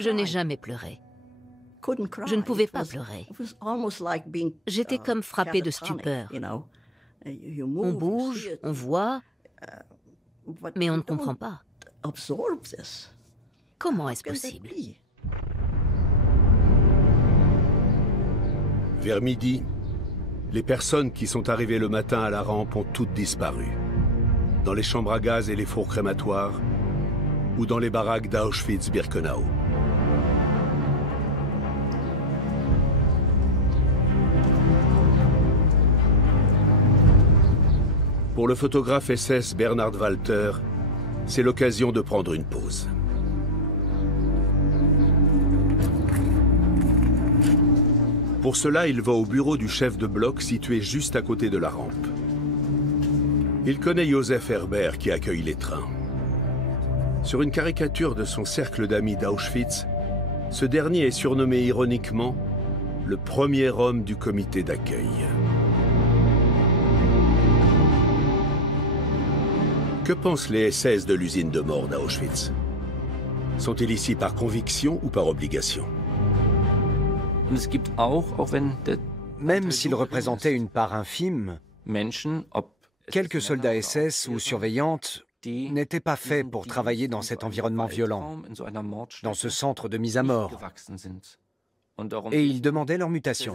Je n'ai jamais pleuré. Je ne pouvais pas pleurer. J'étais comme frappée de stupeur. On bouge, on voit, mais on ne comprend pas. Comment est-ce possible? Vers midi, les personnes qui sont arrivées le matin à la rampe ont toutes disparu. Dans les chambres à gaz et les fours crématoires, ou dans les baraques d'Auschwitz-Birkenau. Pour le photographe SS Bernhard Walter, c'est l'occasion de prendre une pause. Pour cela, il va au bureau du chef de bloc situé juste à côté de la rampe. Il connaît Josef Herbert qui accueille les trains. Sur une caricature de son cercle d'amis d'Auschwitz, ce dernier est surnommé ironiquement le premier homme du comité d'accueil. Que pensent les SS de l'usine de mort d'Auschwitz? Sont-ils ici par conviction ou par obligation? Même s'ils représentaient une part infime, quelques soldats SS ou surveillantes n'étaient pas faits pour travailler dans cet environnement violent, dans ce centre de mise à mort. Et ils demandaient leur mutation.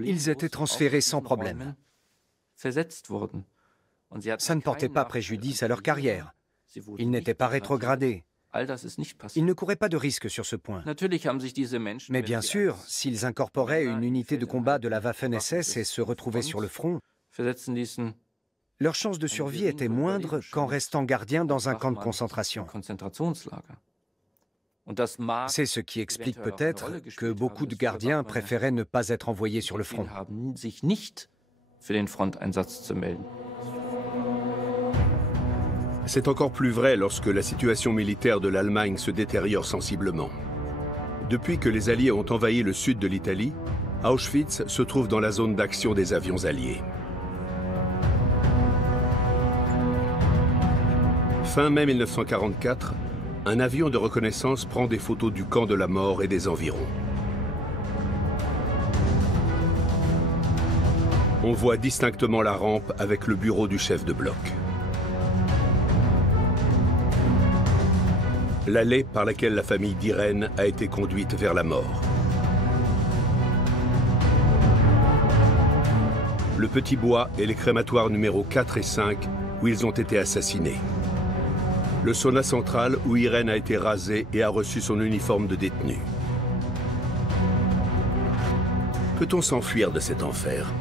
Ils étaient transférés sans problème. Ça ne portait pas préjudice à leur carrière. Ils n'étaient pas rétrogradés. Ils ne couraient pas de risque sur ce point. Mais bien sûr, s'ils incorporaient une unité de combat de la Waffen-SS et se retrouvaient sur le front, leurs chances de survie étaient moindres qu'en restant gardiens dans un camp de concentration. C'est ce qui explique peut-être que beaucoup de gardiens préféraient ne pas être envoyés sur le front. C'est encore plus vrai lorsque la situation militaire de l'Allemagne se détériore sensiblement. Depuis que les Alliés ont envahi le sud de l'Italie, Auschwitz se trouve dans la zone d'action des avions alliés. Fin mai 1944, un avion de reconnaissance prend des photos du camp de la mort et des environs. On voit distinctement la rampe avec le bureau du chef de bloc. L'allée par laquelle la famille d'Irène a été conduite vers la mort. Le petit bois et les crématoires numéros 4 et 5 où ils ont été assassinés. Le sauna central où Irène a été rasée et a reçu son uniforme de détenu. Peut-on s'enfuir de cet enfer?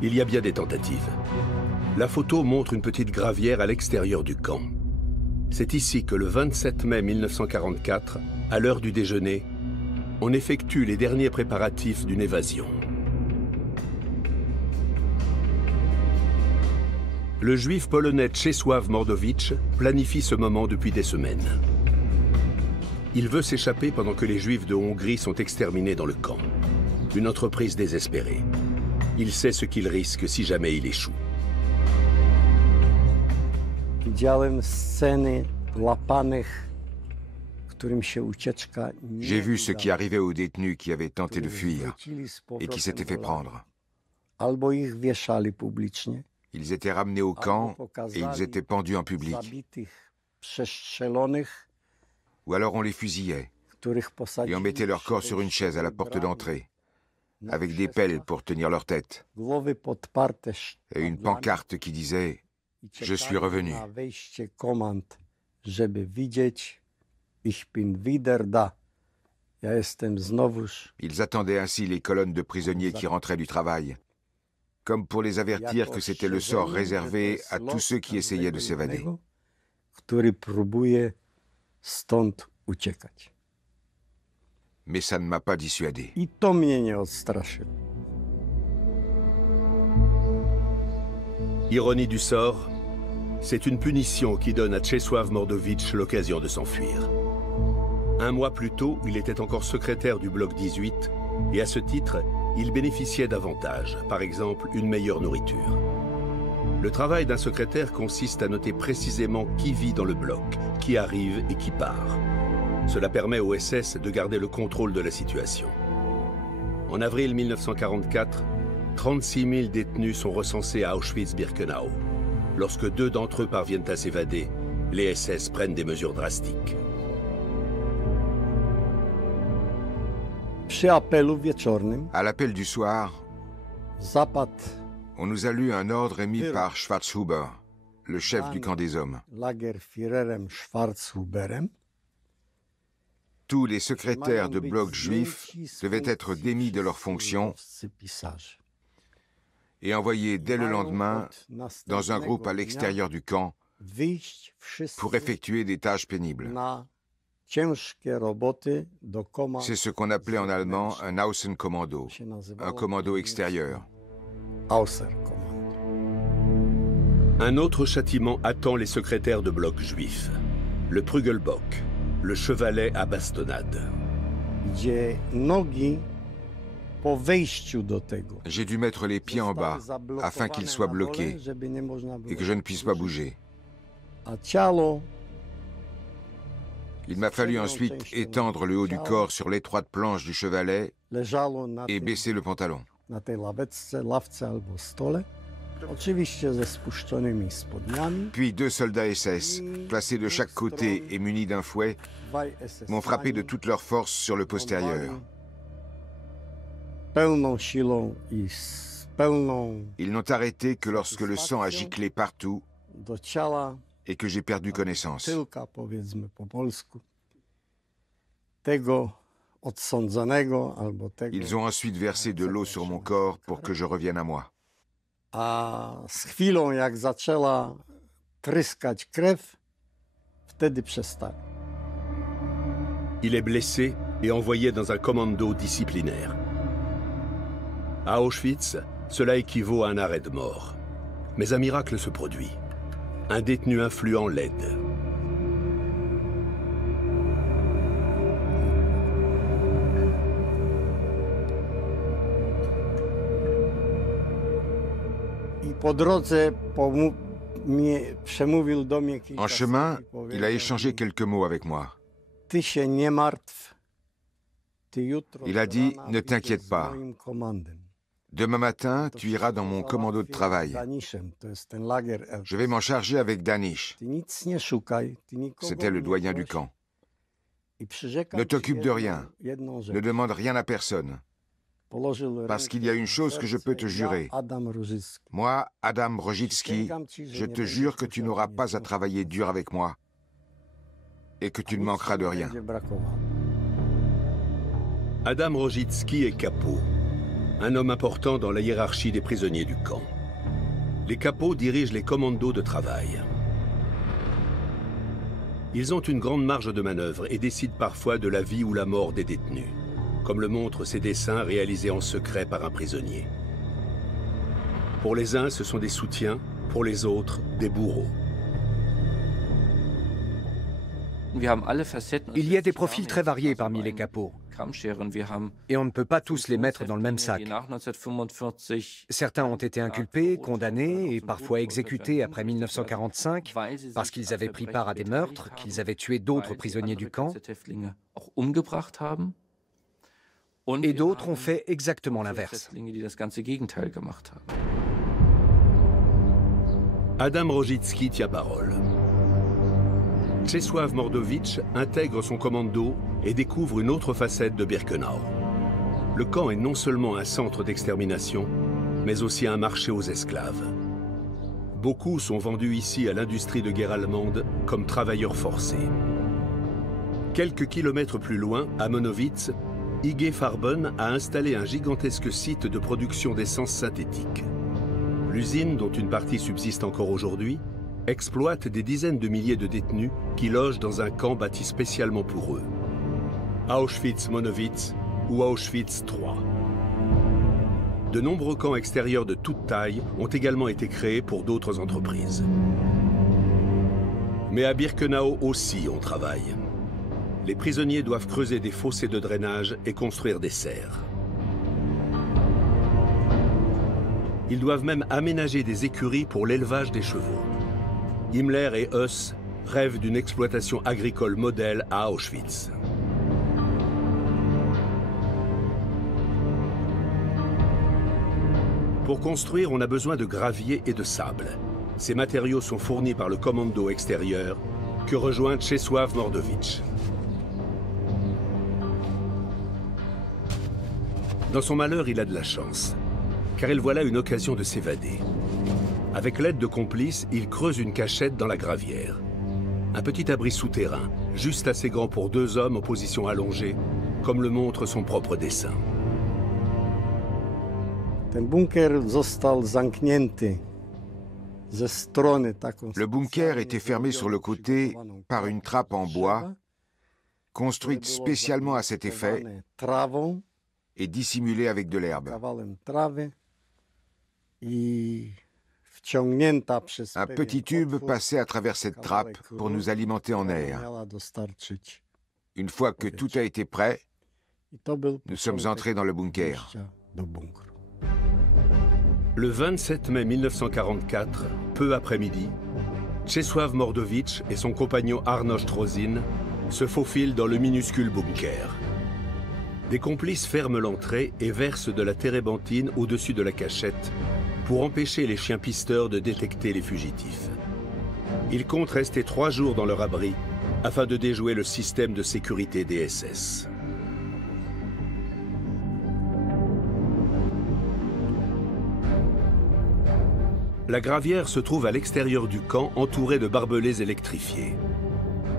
Il y a bien des tentatives. La photo montre une petite gravière à l'extérieur du camp. C'est ici que le 27 mai 1944, à l'heure du déjeuner, on effectue les derniers préparatifs d'une évasion. Le juif polonais Czesław Mordowicz planifie ce moment depuis des semaines. Il veut s'échapper pendant que les juifs de Hongrie sont exterminés dans le camp. Une entreprise désespérée. Il sait ce qu'il risque si jamais il échoue. J'ai vu ce qui arrivait aux détenus qui avaient tenté de fuir et qui s'étaient fait prendre. Ils étaient ramenés au camp et ils étaient pendus en public. Ou alors on les fusillait et on mettait leur corps sur une chaise à la porte d'entrée, avec des pelles pour tenir leur tête, et une pancarte qui disait « Je suis revenu ». Ils attendaient ainsi les colonnes de prisonniers qui rentraient du travail, comme pour les avertir que c'était le sort réservé à tous ceux qui essayaient de s'évader. Mais ça ne m'a pas dissuadé. Ironie du sort, c'est une punition qui donne à Czesław Mordowicz l'occasion de s'enfuir. Un mois plus tôt, il était encore secrétaire du bloc 18 et à ce titre, il bénéficiait d'avantages, par exemple une meilleure nourriture. Le travail d'un secrétaire consiste à noter précisément qui vit dans le bloc, qui arrive et qui part. Cela permet au SS de garder le contrôle de la situation. En avril 1944, 36 000 détenus sont recensés à Auschwitz-Birkenau. Lorsque 2 d'entre eux parviennent à s'évader, les SS prennent des mesures drastiques. À l'appel du soir, on nous a lu un ordre émis par Schwarzhuber, le chef du camp des hommes. Tous les secrétaires de blocs juifs devaient être démis de leurs fonctions et envoyés dès le lendemain dans un groupe à l'extérieur du camp pour effectuer des tâches pénibles. C'est ce qu'on appelait en allemand un Außenkommando, un commando extérieur. Un autre châtiment attend les secrétaires de blocs juifs, le Prügelbock, le chevalet à bastonnade. J'ai dû mettre les pieds en bas afin qu'ils soient bloqués et que je ne puisse pas bouger. Il m'a fallu ensuite étendre le haut du corps sur l'étroite planche du chevalet et baisser le pantalon. Puis 2 soldats SS, placés de chaque côté et munis d'un fouet, m'ont frappé de toute leur force sur le postérieur. Ils n'ont arrêté que lorsque le sang a giclé partout et que j'ai perdu connaissance. Ils ont ensuite versé de l'eau sur mon corps pour que je revienne à moi. Il est blessé et envoyé dans un commando disciplinaire. À Auschwitz, cela équivaut à un arrêt de mort. Mais un miracle se produit. Un détenu influent l'aide. En chemin, il a échangé quelques mots avec moi. Il a dit « Ne t'inquiète pas. Demain matin, tu iras dans mon commando de travail. Je vais m'en charger avec Danish. » C'était le doyen du camp. « Ne t'occupe de rien. Ne demande rien à personne. Parce qu'il y a une chose que je peux te jurer. Moi, Adam Rojicki, je te jure que tu n'auras pas à travailler dur avec moi et que tu ne manqueras de rien. » Adam Rojicki est capot, un homme important dans la hiérarchie des prisonniers du camp. Les capots dirigent les commandos de travail. Ils ont une grande marge de manœuvre et décident parfois de la vie ou la mort des détenus, comme le montrent ces dessins réalisés en secret par un prisonnier. Pour les uns, ce sont des soutiens, pour les autres, des bourreaux. Il y a des profils très variés parmi les capots. Et on ne peut pas tous les mettre dans le même sac. Certains ont été inculpés, condamnés et parfois exécutés après 1945 parce qu'ils avaient pris part à des meurtres, qu'ils avaient tué d'autres prisonniers du camp. Et d'autres ont fait exactement l'inverse. Adam Rojicki tient parole. Czesław Mordowicz intègre son commando et découvre une autre facette de Birkenau. Le camp est non seulement un centre d'extermination, mais aussi un marché aux esclaves. Beaucoup sont vendus ici à l'industrie de guerre allemande comme travailleurs forcés. Quelques kilomètres plus loin, à Monowitz, IG Farben a installé un gigantesque site de production d'essence synthétique. L'usine, dont une partie subsiste encore aujourd'hui, exploite des dizaines de milliers de détenus qui logent dans un camp bâti spécialement pour eux. Auschwitz-Monowitz ou Auschwitz III. De nombreux camps extérieurs de toute taille ont également été créés pour d'autres entreprises. Mais à Birkenau aussi on travaille. Les prisonniers doivent creuser des fossés de drainage et construire des serres. Ils doivent même aménager des écuries pour l'élevage des chevaux. Himmler et Höss rêvent d'une exploitation agricole modèle à Auschwitz. Pour construire, on a besoin de gravier et de sable. Ces matériaux sont fournis par le commando extérieur que rejoint Czesław Mordowicz. Dans son malheur, il a de la chance, car il voit là une occasion de s'évader. Avec l'aide de complices, il creuse une cachette dans la gravière. Un petit abri souterrain, juste assez grand pour 2 hommes en position allongée, comme le montre son propre dessin. Le bunker était fermé sur le côté par une trappe en bois, construite spécialement à cet effet et dissimulée avec de l'herbe. Un petit tube passait à travers cette trappe pour nous alimenter en air. Une fois que tout a été prêt, nous sommes entrés dans le bunker. Le 27 mai 1944, peu après-midi, Czesław Mordowicz et son compagnon Arnošt Rosin se faufilent dans le minuscule bunker. Des complices ferment l'entrée et versent de la térébenthine au-dessus de la cachette pour empêcher les chiens pisteurs de détecter les fugitifs. Ils comptent rester 3 jours dans leur abri afin de déjouer le système de sécurité des SS. La gravière se trouve à l'extérieur du camp, entourée de barbelés électrifiés.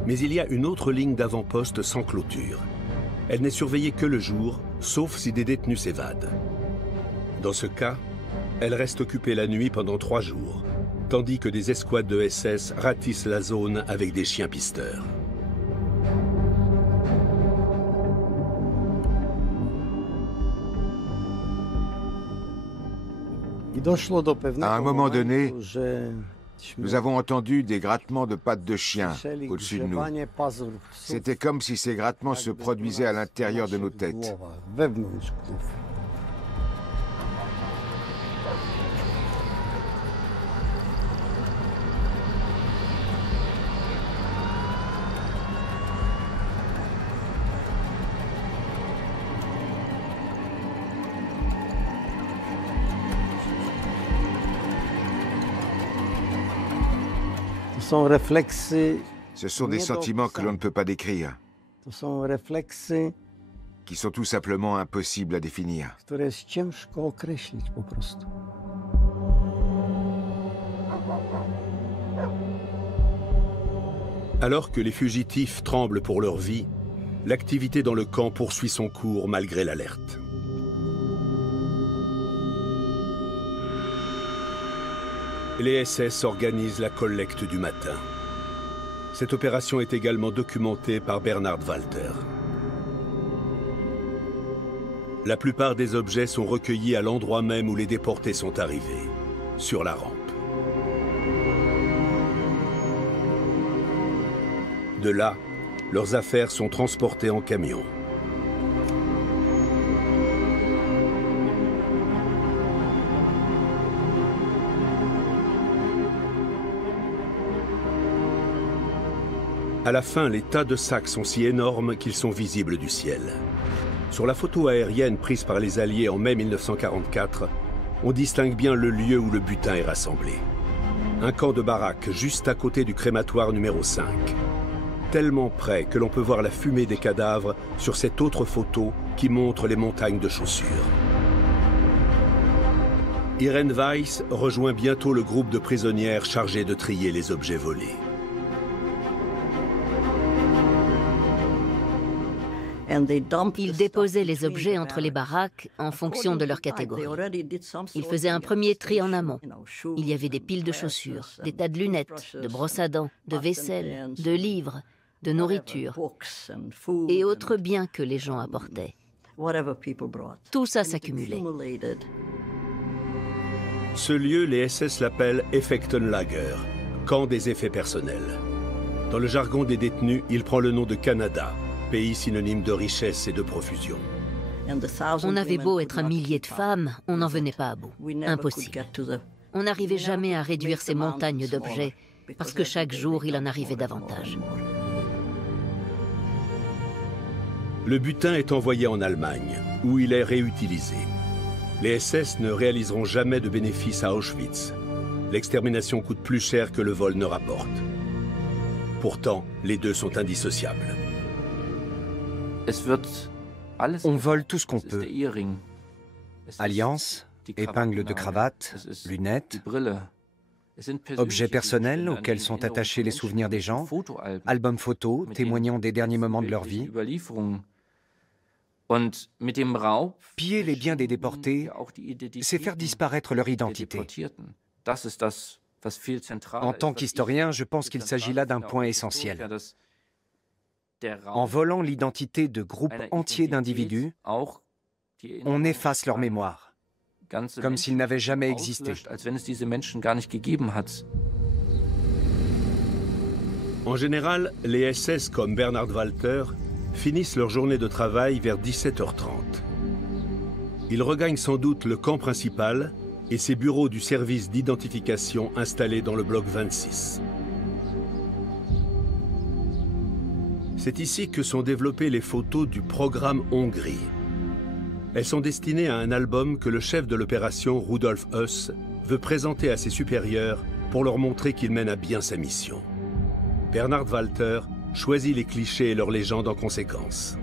Mais il y a une autre ligne d'avant-poste sans clôture. Elle n'est surveillée que le jour, sauf si des détenus s'évadent. Dans ce cas, elle reste occupée la nuit pendant 3 jours, tandis que des escouades de SS ratissent la zone avec des chiens pisteurs. À un moment donné, nous avons entendu des grattements de pattes de chien au-dessus de nous. C'était comme si ces grattements se produisaient à l'intérieur de nos têtes. Ce sont des sentiments que l'on ne peut pas décrire, qui sont tout simplement impossibles à définir. Alors que les fugitifs tremblent pour leur vie, l'activité dans le camp poursuit son cours malgré l'alerte. Les SS organisent la collecte du matin. Cette opération est également documentée par Bernhard Walter. La plupart des objets sont recueillis à l'endroit même où les déportés sont arrivés, sur la rampe. De là, leurs affaires sont transportées en camion. À la fin, les tas de sacs sont si énormes qu'ils sont visibles du ciel. Sur la photo aérienne prise par les Alliés en mai 1944, on distingue bien le lieu où le butin est rassemblé. Un camp de baraques juste à côté du crématoire numéro 5. Tellement près que l'on peut voir la fumée des cadavres sur cette autre photo qui montre les montagnes de chaussures. Irene Weiss rejoint bientôt le groupe de prisonnières chargé de trier les objets volés. Ils déposaient les objets entre les baraques en fonction de leur catégorie. Ils faisaient un premier tri en amont. Il y avait des piles de chaussures, des tas de lunettes, de brosses à dents, de vaisselle, de livres, de nourriture et autres biens que les gens apportaient. Tout ça s'accumulait. Ce lieu, les SS l'appellent Effektenlager, camp des effets personnels. Dans le jargon des détenus, il prend le nom de Canada, pays synonyme de richesse et de profusion. On avait beau être un millier de femmes, on n'en venait pas à bout. Impossible. On n'arrivait jamais à réduire ces montagnes d'objets, parce que chaque jour, il en arrivait davantage. Le butin est envoyé en Allemagne, où il est réutilisé. Les SS ne réaliseront jamais de bénéfices à Auschwitz. L'extermination coûte plus cher que le vol ne rapporte. Pourtant, les deux sont indissociables. On vole tout ce qu'on peut. Alliances, épingles de cravate, lunettes, objets personnels auxquels sont attachés les souvenirs des gens, albums photos témoignant des derniers moments de leur vie. Piller les biens des déportés, c'est faire disparaître leur identité. En tant qu'historien, je pense qu'il s'agit là d'un point essentiel. En volant l'identité de groupes entiers d'individus, on efface leur mémoire, comme s'ils n'avaient jamais existé. En général, les SS comme Bernhard Walter finissent leur journée de travail vers 17h30. Ils regagnent sans doute le camp principal et ses bureaux du service d'identification installés dans le bloc 26. C'est ici que sont développées les photos du programme Hongrie. Elles sont destinées à un album que le chef de l'opération, Rudolf Höss, veut présenter à ses supérieurs pour leur montrer qu'il mène à bien sa mission. Bernhard Walter choisit les clichés et leurs légendes en conséquence.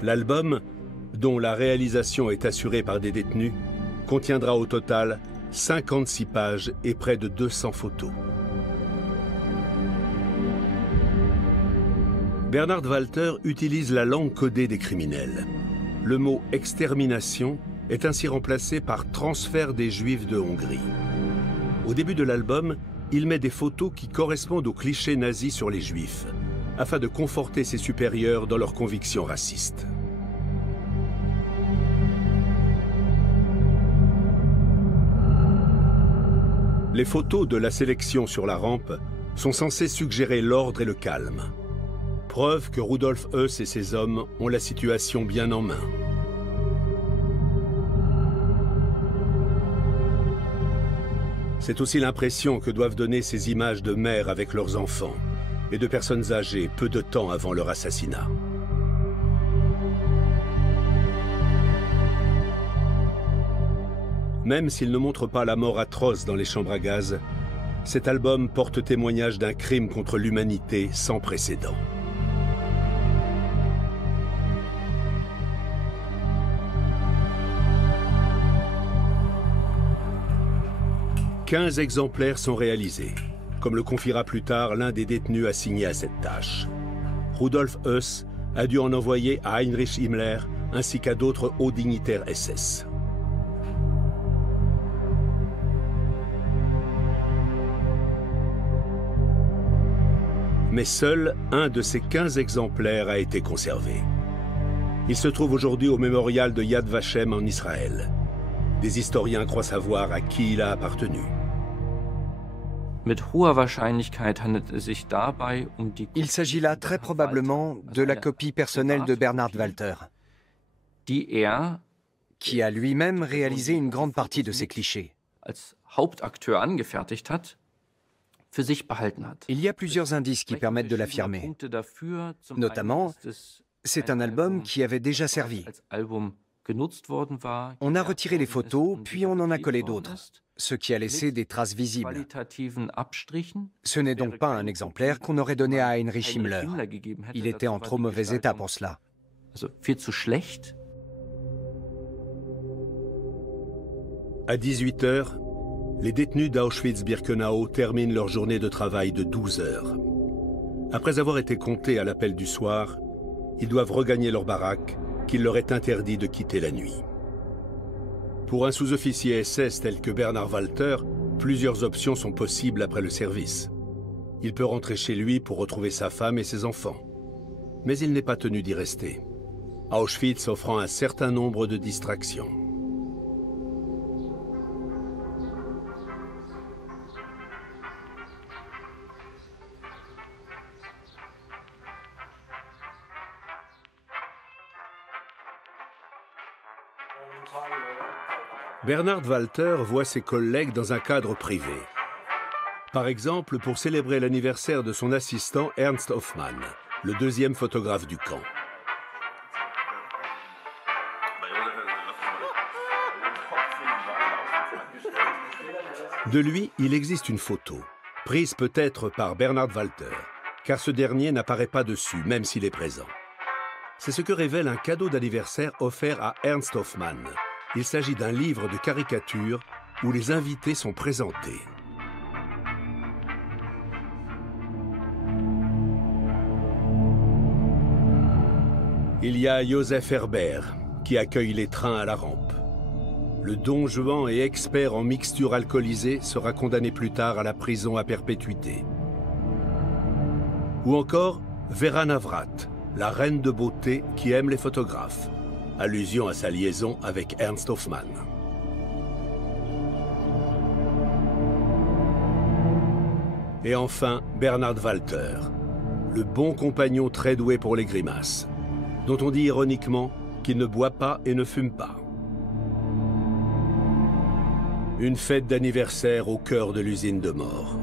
L'album, dont la réalisation est assurée par des détenus, contiendra au total 56 pages et près de 200 photos. Bernhard Walter utilise la langue codée des criminels. Le mot « extermination » est ainsi remplacé par « transfert des Juifs de Hongrie ». Au début de l'album, il met des photos qui correspondent aux clichés nazis sur les Juifs, afin de conforter ses supérieurs dans leurs convictions racistes. Les photos de la sélection sur la rampe sont censées suggérer l'ordre et le calme. Preuve que Rudolf Höss et ses hommes ont la situation bien en main. C'est aussi l'impression que doivent donner ces images de mères avec leurs enfants et de personnes âgées peu de temps avant leur assassinat. Même s'il ne montre pas la mort atroce dans les chambres à gaz, cet album porte témoignage d'un crime contre l'humanité sans précédent. « 15 exemplaires sont réalisés, comme le confiera plus tard l'un des détenus assigné à cette tâche. Rudolf Höss a dû en envoyer à Heinrich Himmler ainsi qu'à d'autres hauts dignitaires SS. Mais seul un de ces 15 exemplaires a été conservé. Il se trouve aujourd'hui au mémorial de Yad Vashem en Israël. Des historiens croient savoir à qui il a appartenu. Il s'agit là très probablement de la copie personnelle de Bernhard Walter, qui a lui-même réalisé une grande partie de ces clichés. Il y a plusieurs indices qui permettent de l'affirmer. Notamment, c'est un album qui avait déjà servi. On a retiré les photos, puis on en a collé d'autres, ce qui a laissé des traces visibles. Ce n'est donc pas un exemplaire qu'on aurait donné à Heinrich Himmler. Il était en trop mauvais état pour cela. À 18h, les détenus d'Auschwitz-Birkenau terminent leur journée de travail de 12 heures. Après avoir été comptés à l'appel du soir, ils doivent regagner leur baraque, qu'il leur est interdit de quitter la nuit. Pour un sous-officier SS tel que Bernhard Walter, plusieurs options sont possibles après le service. Il peut rentrer chez lui pour retrouver sa femme et ses enfants. Mais il n'est pas tenu d'y rester, Auschwitz offrant un certain nombre de distractions. Bernhard Walter voit ses collègues dans un cadre privé. Par exemple, pour célébrer l'anniversaire de son assistant Ernst Hoffmann, le deuxième photographe du camp. De lui, il existe une photo, prise peut-être par Bernhard Walter, car ce dernier n'apparaît pas dessus, même s'il est présent. C'est ce que révèle un cadeau d'anniversaire offert à Ernst Hoffmann. Il s'agit d'un livre de caricatures où les invités sont présentés. Il y a Joseph Herbert, qui accueille les trains à la rampe. Le don Juan et expert en mixture alcoolisée sera condamné plus tard à la prison à perpétuité. Ou encore Vera Navrat, la reine de beauté qui aime les photographes. Allusion à sa liaison avec Ernst Hoffmann. Et enfin, Bernhard Walter, le bon compagnon très doué pour les grimaces, dont on dit ironiquement qu'il ne boit pas et ne fume pas. Une fête d'anniversaire au cœur de l'usine de mort.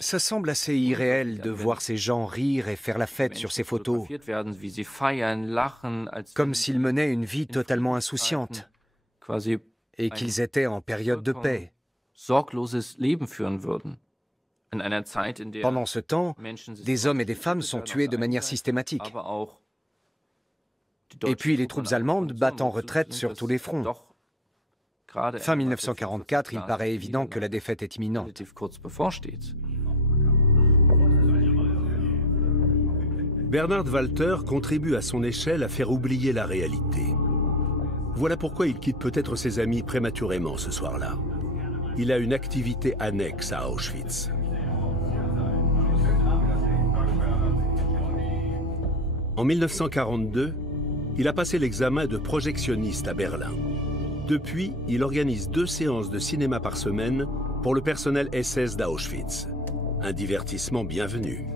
Ça semble assez irréel de voir ces gens rire et faire la fête sur ces photos, comme s'ils menaient une vie totalement insouciante et qu'ils étaient en période de paix. Pendant ce temps, des hommes et des femmes sont tués de manière systématique. Et puis les troupes allemandes battent en retraite sur tous les fronts. Fin 1944, il paraît évident que la défaite est imminente. Bernhard Walter contribue à son échelle à faire oublier la réalité. Voilà pourquoi il quitte peut-être ses amis prématurément ce soir-là. Il a une activité annexe à Auschwitz. En 1942, il a passé l'examen de projectionniste à Berlin. Depuis, il organise 2 séances de cinéma par semaine pour le personnel SS d'Auschwitz. Un divertissement bienvenu.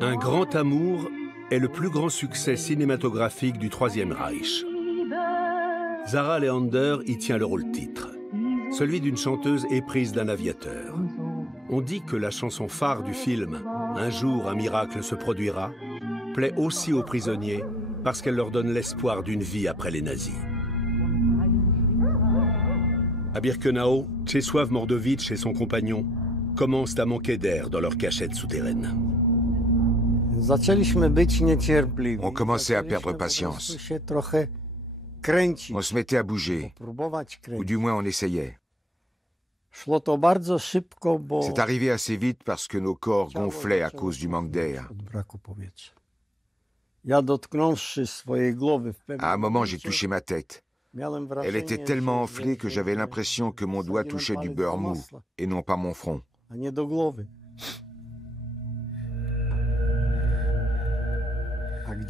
Un grand amour est le plus grand succès cinématographique du Troisième Reich. Zara Leander y tient le rôle-titre, celui d'une chanteuse éprise d'un aviateur. On dit que la chanson phare du film « Un jour, un miracle se produira » plaît aussi aux prisonniers parce qu'elle leur donne l'espoir d'une vie après les nazis. À Birkenau, Czesław Mordowicz et son compagnon commencent à manquer d'air dans leur cachette souterraine. On commençait à perdre patience. On se mettait à bouger, ou du moins on essayait. C'est arrivé assez vite parce que nos corps gonflaient à cause du manque d'air. À un moment, j'ai touché ma tête. Elle était tellement enflée que j'avais l'impression que mon doigt touchait du beurre mou, et non pas mon front.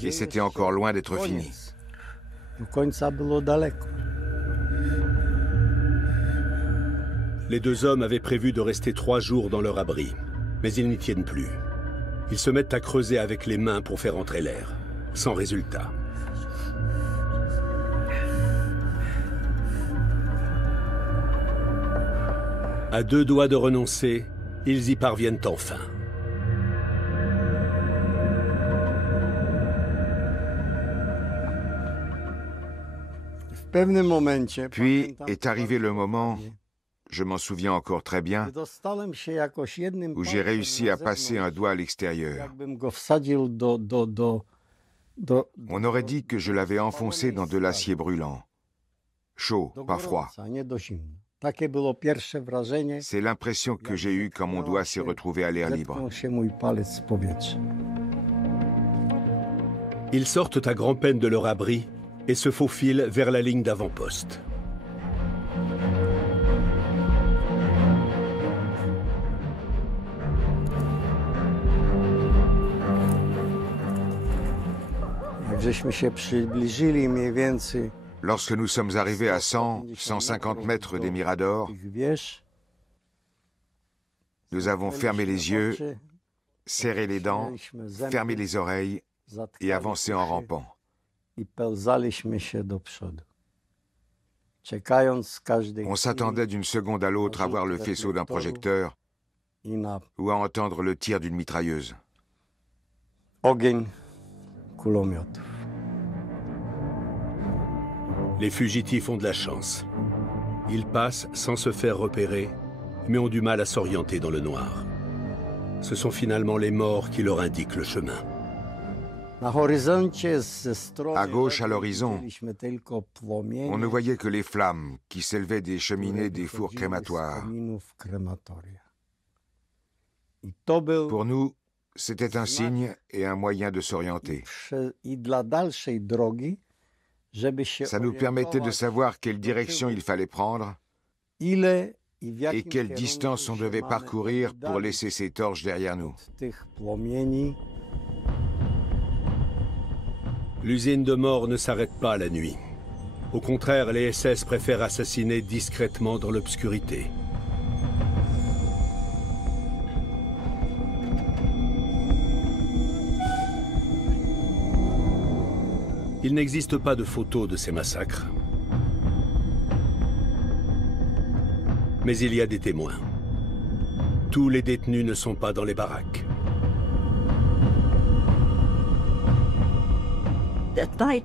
Et c'était encore loin d'être fini. Les 2 hommes avaient prévu de rester 3 jours dans leur abri, mais ils n'y tiennent plus. Ils se mettent à creuser avec les mains pour faire entrer l'air, sans résultat. À 2 doigts de renoncer, ils y parviennent enfin. Puis est arrivé le moment, je m'en souviens encore très bien, où j'ai réussi à passer un doigt à l'extérieur. On aurait dit que je l'avais enfoncé dans de l'acier brûlant. Chaud, pas froid. C'est l'impression que j'ai eue quand mon doigt s'est retrouvé à l'air libre. Ils sortent à grand-peine de leur abri et se faufilent vers la ligne d'avant-poste. Lorsque nous sommes arrivés à 100, 150 mètres des miradors, nous avons fermé les yeux, serré les dents, fermé les oreilles et avancé en rampant. On s'attendait d'une seconde à l'autre à voir le faisceau d'un projecteur ou à entendre le tir d'une mitrailleuse. Les fugitifs ont de la chance. Ils passent sans se faire repérer, mais ont du mal à s'orienter dans le noir. Ce sont finalement les morts qui leur indiquent le chemin. À gauche, à l'horizon, on ne voyait que les flammes qui s'élevaient des cheminées des fours crématoires. Pour nous, c'était un signe et un moyen de s'orienter. Ça nous permettait de savoir quelle direction il fallait prendre et quelle distance on devait parcourir pour laisser ces torches derrière nous. L'usine de mort ne s'arrête pas la nuit. Au contraire, les SS préfèrent assassiner discrètement dans l'obscurité. Il n'existe pas de photos de ces massacres. Mais il y a des témoins. Tous les détenus ne sont pas dans les baraques.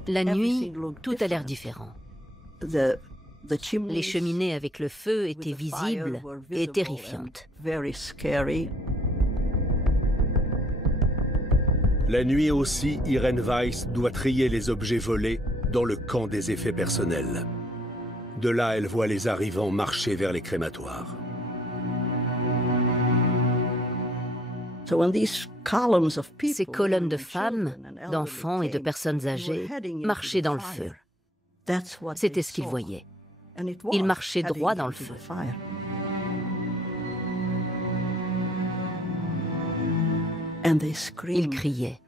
La nuit, tout a l'air différent. Les cheminées avec le feu étaient visibles et terrifiantes. La nuit aussi, Irene Weiss doit trier les objets volés dans le camp des effets personnels. De là, elle voit les arrivants marcher vers les crématoires. Ces colonnes de femmes, d'enfants et de personnes âgées marchaient dans le feu. C'était ce qu'ils voyaient. Ils marchaient droit dans le feu. Ils criaient,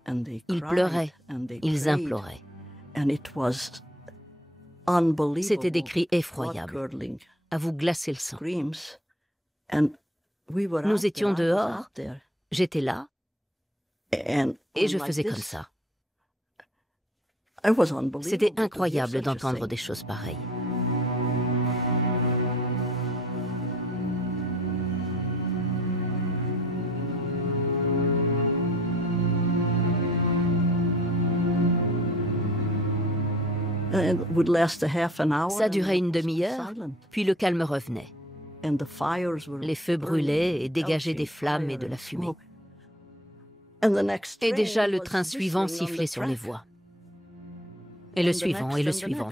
ils pleuraient, ils imploraient. C'était des cris effroyables, à vous glacer le sang. Nous étions dehors, j'étais là, et je faisais comme ça. C'était incroyable d'entendre des choses pareilles. Ça durait une demi-heure, puis le calme revenait. Les feux brûlaient et dégageaient des flammes et de la fumée. Et déjà le train suivant sifflait sur les voies. Et le suivant,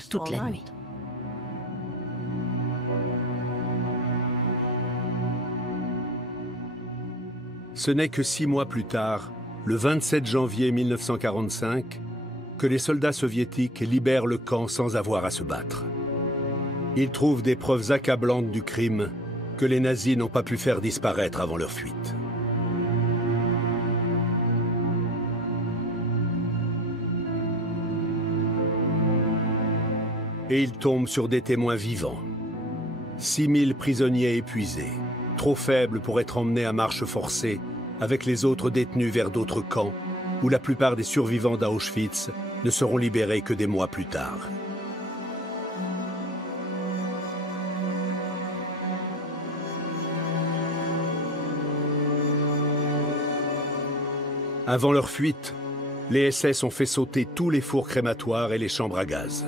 toute la nuit. Ce n'est que 6 mois plus tard, le 27 janvier 1945, que les soldats soviétiques libèrent le camp sans avoir à se battre. Ils trouvent des preuves accablantes du crime que les nazis n'ont pas pu faire disparaître avant leur fuite. Et ils tombent sur des témoins vivants. 6000 prisonniers épuisés, trop faibles pour être emmenés à marche forcée avec les autres détenus vers d'autres camps, où la plupart des survivants d'Auschwitz ne seront libérés que des mois plus tard. Avant leur fuite, les SS ont fait sauter tous les fours crématoires et les chambres à gaz.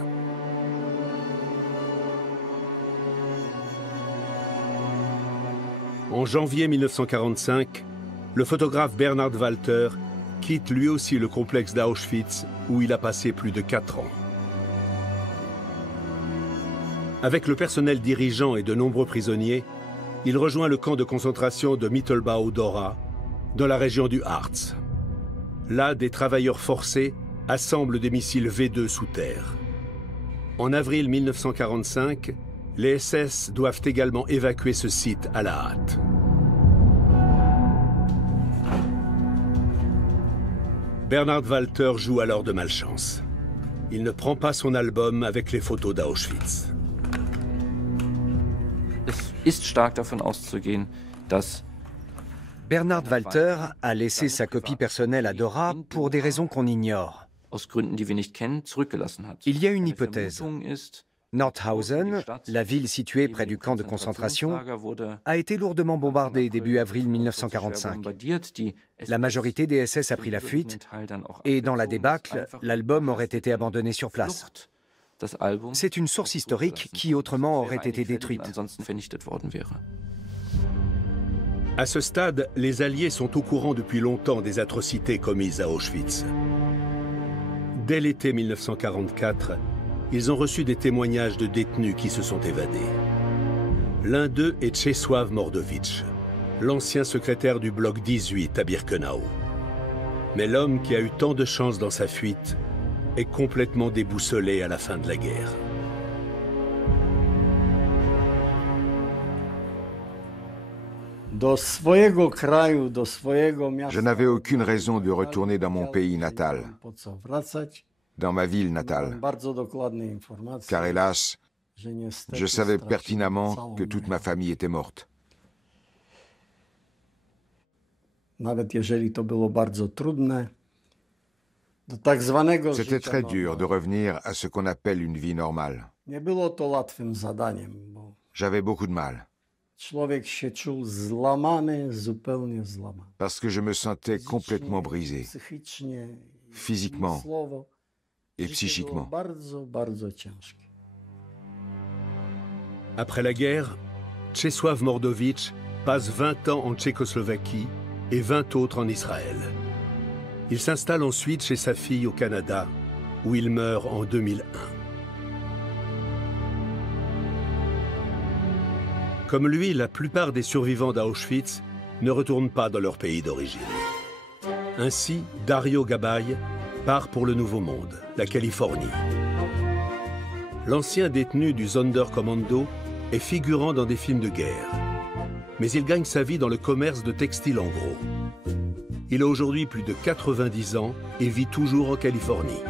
En janvier 1945, le photographe Bernhard Walter quitte lui aussi le complexe d'Auschwitz où il a passé plus de 4 ans. Avec le personnel dirigeant et de nombreux prisonniers, il rejoint le camp de concentration de Mittelbau-Dora, dans la région du Harz. Là, des travailleurs forcés assemblent des missiles V2 sous terre. En avril 1945, les SS doivent également évacuer ce site à la hâte. Bernhard Walter joue alors de malchance. il ne prend pas son album avec les photos d'Auschwitz. Bernhard Walter a laissé sa copie personnelle à Dora pour des raisons qu'on ignore. Il y a une hypothèse. Nordhausen, la ville située près du camp de concentration, a été lourdement bombardée début avril 1945. La majorité des SS a pris la fuite et dans la débâcle, l'album aurait été abandonné sur place. C'est une source historique qui autrement aurait été détruite. À ce stade, les Alliés sont au courant depuis longtemps des atrocités commises à Auschwitz. Dès l'été 1944, ils ont reçu des témoignages de détenus qui se sont évadés. L'un d'eux est Czesław Mordowicz, l'ancien secrétaire du bloc 18 à Birkenau. Mais l'homme qui a eu tant de chance dans sa fuite est complètement déboussolé à la fin de la guerre. Je n'avais aucune raison de retourner dans mon pays natal, dans ma ville natale, car hélas, je savais pertinemment que toute ma famille était morte. C'était très dur de revenir à ce qu'on appelle une vie normale. J'avais beaucoup de mal. Parce que je me sentais complètement brisé, physiquement et psychiquement. Après la guerre, Czesław Mordowicz passe 20 ans en Tchécoslovaquie et 20 autres en Israël. Il s'installe ensuite chez sa fille au Canada, où il meurt en 2001. Comme lui, la plupart des survivants d'Auschwitz ne retournent pas dans leur pays d'origine. Ainsi, Dario Gabay part pour le Nouveau Monde, la Californie. L'ancien détenu du Sonderkommando est figurant dans des films de guerre. Mais il gagne sa vie dans le commerce de textiles en gros. Il a aujourd'hui plus de 90 ans et vit toujours en Californie.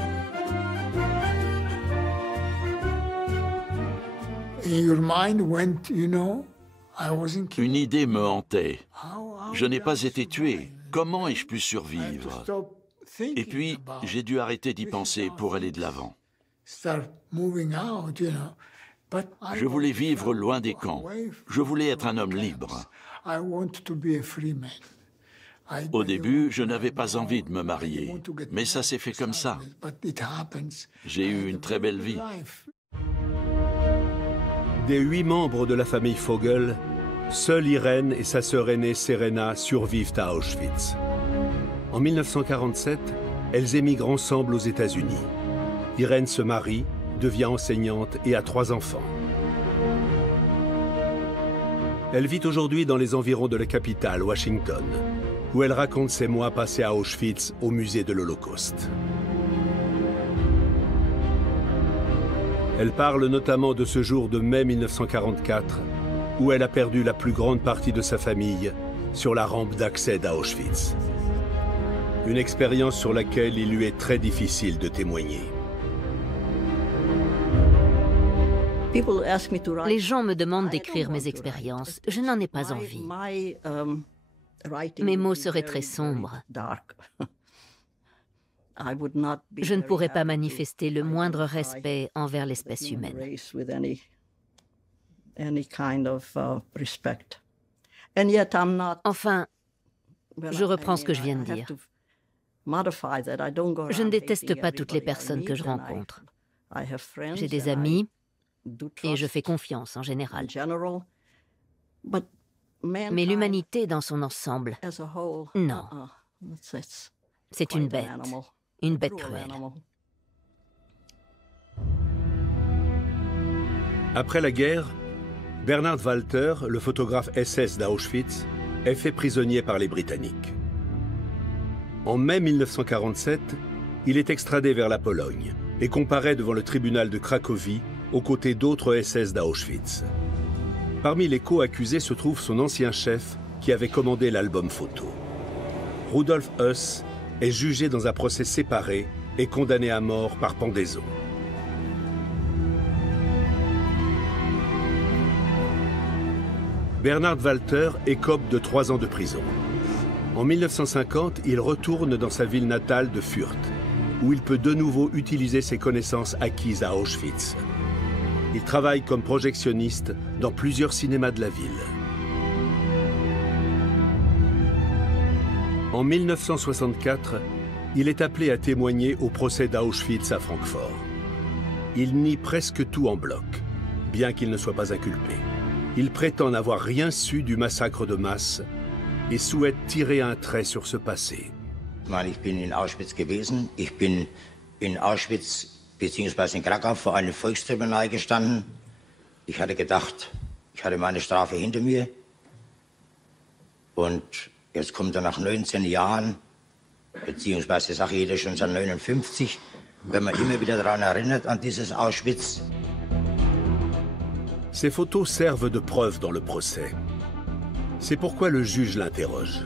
Une idée me hantait. Je n'ai pas été tué. Comment ai-je pu survivre? Et puis, j'ai dû arrêter d'y penser pour aller de l'avant. Je voulais vivre loin des camps. Je voulais être un homme libre. Au début, je n'avais pas envie de me marier, mais ça s'est fait comme ça. J'ai eu une très belle vie. Des 8 membres de la famille Vogel, seules Irène et sa sœur aînée Serena survivent à Auschwitz. En 1947, elles émigrent ensemble aux États-Unis. Irène se marie, devient enseignante et a 3 enfants. Elle vit aujourd'hui dans les environs de la capitale, Washington, où elle raconte ses mois passés à Auschwitz au musée de l'Holocauste. Elle parle notamment de ce jour de mai 1944, où elle a perdu la plus grande partie de sa famille sur la rampe d'accès d'Auschwitz. Une expérience sur laquelle il lui est très difficile de témoigner. Les gens me demandent d'écrire mes expériences. Je n'en ai pas envie. Mes mots seraient très sombres. Je ne pourrais pas manifester le moindre respect envers l'espèce humaine. Enfin, je reprends ce que je viens de dire. Je ne déteste pas toutes les personnes que je rencontre. J'ai des amis et je fais confiance en général. Mais l'humanité dans son ensemble, non. C'est une bête cruelle. Après la guerre, Bernhard Walter, le photographe SS d'Auschwitz, est fait prisonnier par les Britanniques. En mai 1947, il est extradé vers la Pologne et comparaît devant le tribunal de Cracovie aux côtés d'autres SS d'Auschwitz. Parmi les co-accusés se trouve son ancien chef qui avait commandé l'album photo. Rudolf Höss est jugé dans un procès séparé est condamné à mort par pendaison. Bernhard Walter écope de 3 ans de prison. En 1950, il retourne dans sa ville natale de Fürth, où il peut de nouveau utiliser ses connaissances acquises à Auschwitz. Il travaille comme projectionniste dans plusieurs cinémas de la ville. En 1964, il est appelé à témoigner au procès d'Auschwitz à Francfort. Il nie presque tout en bloc, bien qu'il ne soit pas inculpé. Il prétend n'avoir rien su du massacre de masse et souhaite tirer un trait sur ce passé. Ich bin in Auschwitz gewesen. Ich bin in Auschwitz bzw. in Krakau vor einem Volkstribunal gestanden. Ich hatte gedacht, ich hatte meine Strafe hinter mir. Und jetzt kommt er nach 19 Jahren, beziehungsweise sagt jeder schon seit 59, wenn man immer wieder daran erinnert, an dieses Auschwitz. Ces photos servent de preuve dans le procès. C'est pourquoi le juge l'interroge.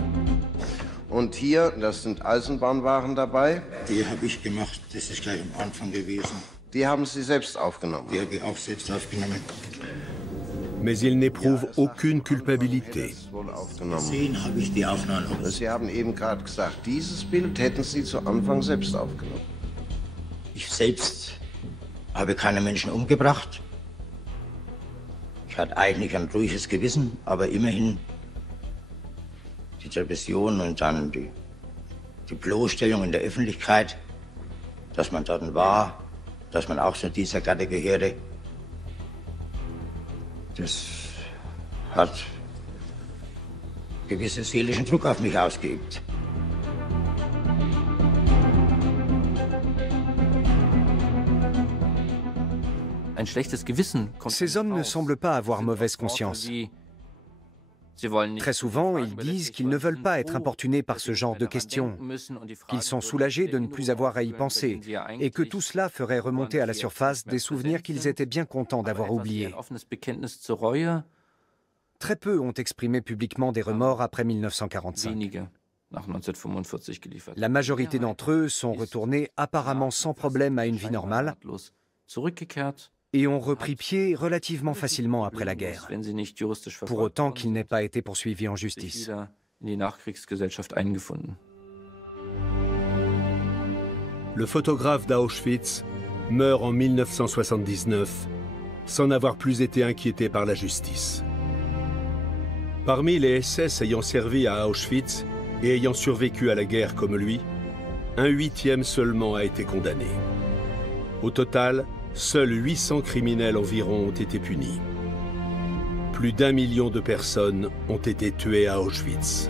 Und hier, das sind Eisenbahnwaren dabei. Die habe ich gemacht, das ist gleich am Anfang gewesen. Die haben Sie selbst aufgenommen? Die habe ich auch selbst aufgenommen. Mais il n'éprouve aucune culpabilité. Gesehen habe ich die Aufnahmen. Sie haben eben gerade gesagt, dieses Bild hätten Sie zu Anfang selbst aufgenommen. Ich selbst habe keine Menschen umgebracht. Ich hatte eigentlich ein ruhiges Gewissen, aber immerhin die Repression und dann die Bloßstellung in der Öffentlichkeit, dass man dort war, dass man auch zu dieser Garde gehörte, das hat gewissen seelischen Druck auf mich ausgeübt. Ces hommes ne semblent pas avoir mauvaise conscience. Très souvent, ils disent qu'ils ne veulent pas être importunés par ce genre de questions, qu'ils sont soulagés de ne plus avoir à y penser, et que tout cela ferait remonter à la surface des souvenirs qu'ils étaient bien contents d'avoir oubliés. Très peu ont exprimé publiquement des remords après 1945. La majorité d'entre eux sont retournés apparemment sans problème à une vie normale et ont repris pied relativement facilement après la guerre, pour autant qu'ils n'aient pas été poursuivis en justice. Le photographe d'Auschwitz meurt en 1979 sans n'avoir plus été inquiété par la justice. Parmi les SS ayant servi à Auschwitz et ayant survécu à la guerre comme lui, un 8e seulement a été condamné. Au total, seuls 800 criminels environ ont été punis. Plus d'1 million de personnes ont été tuées à Auschwitz.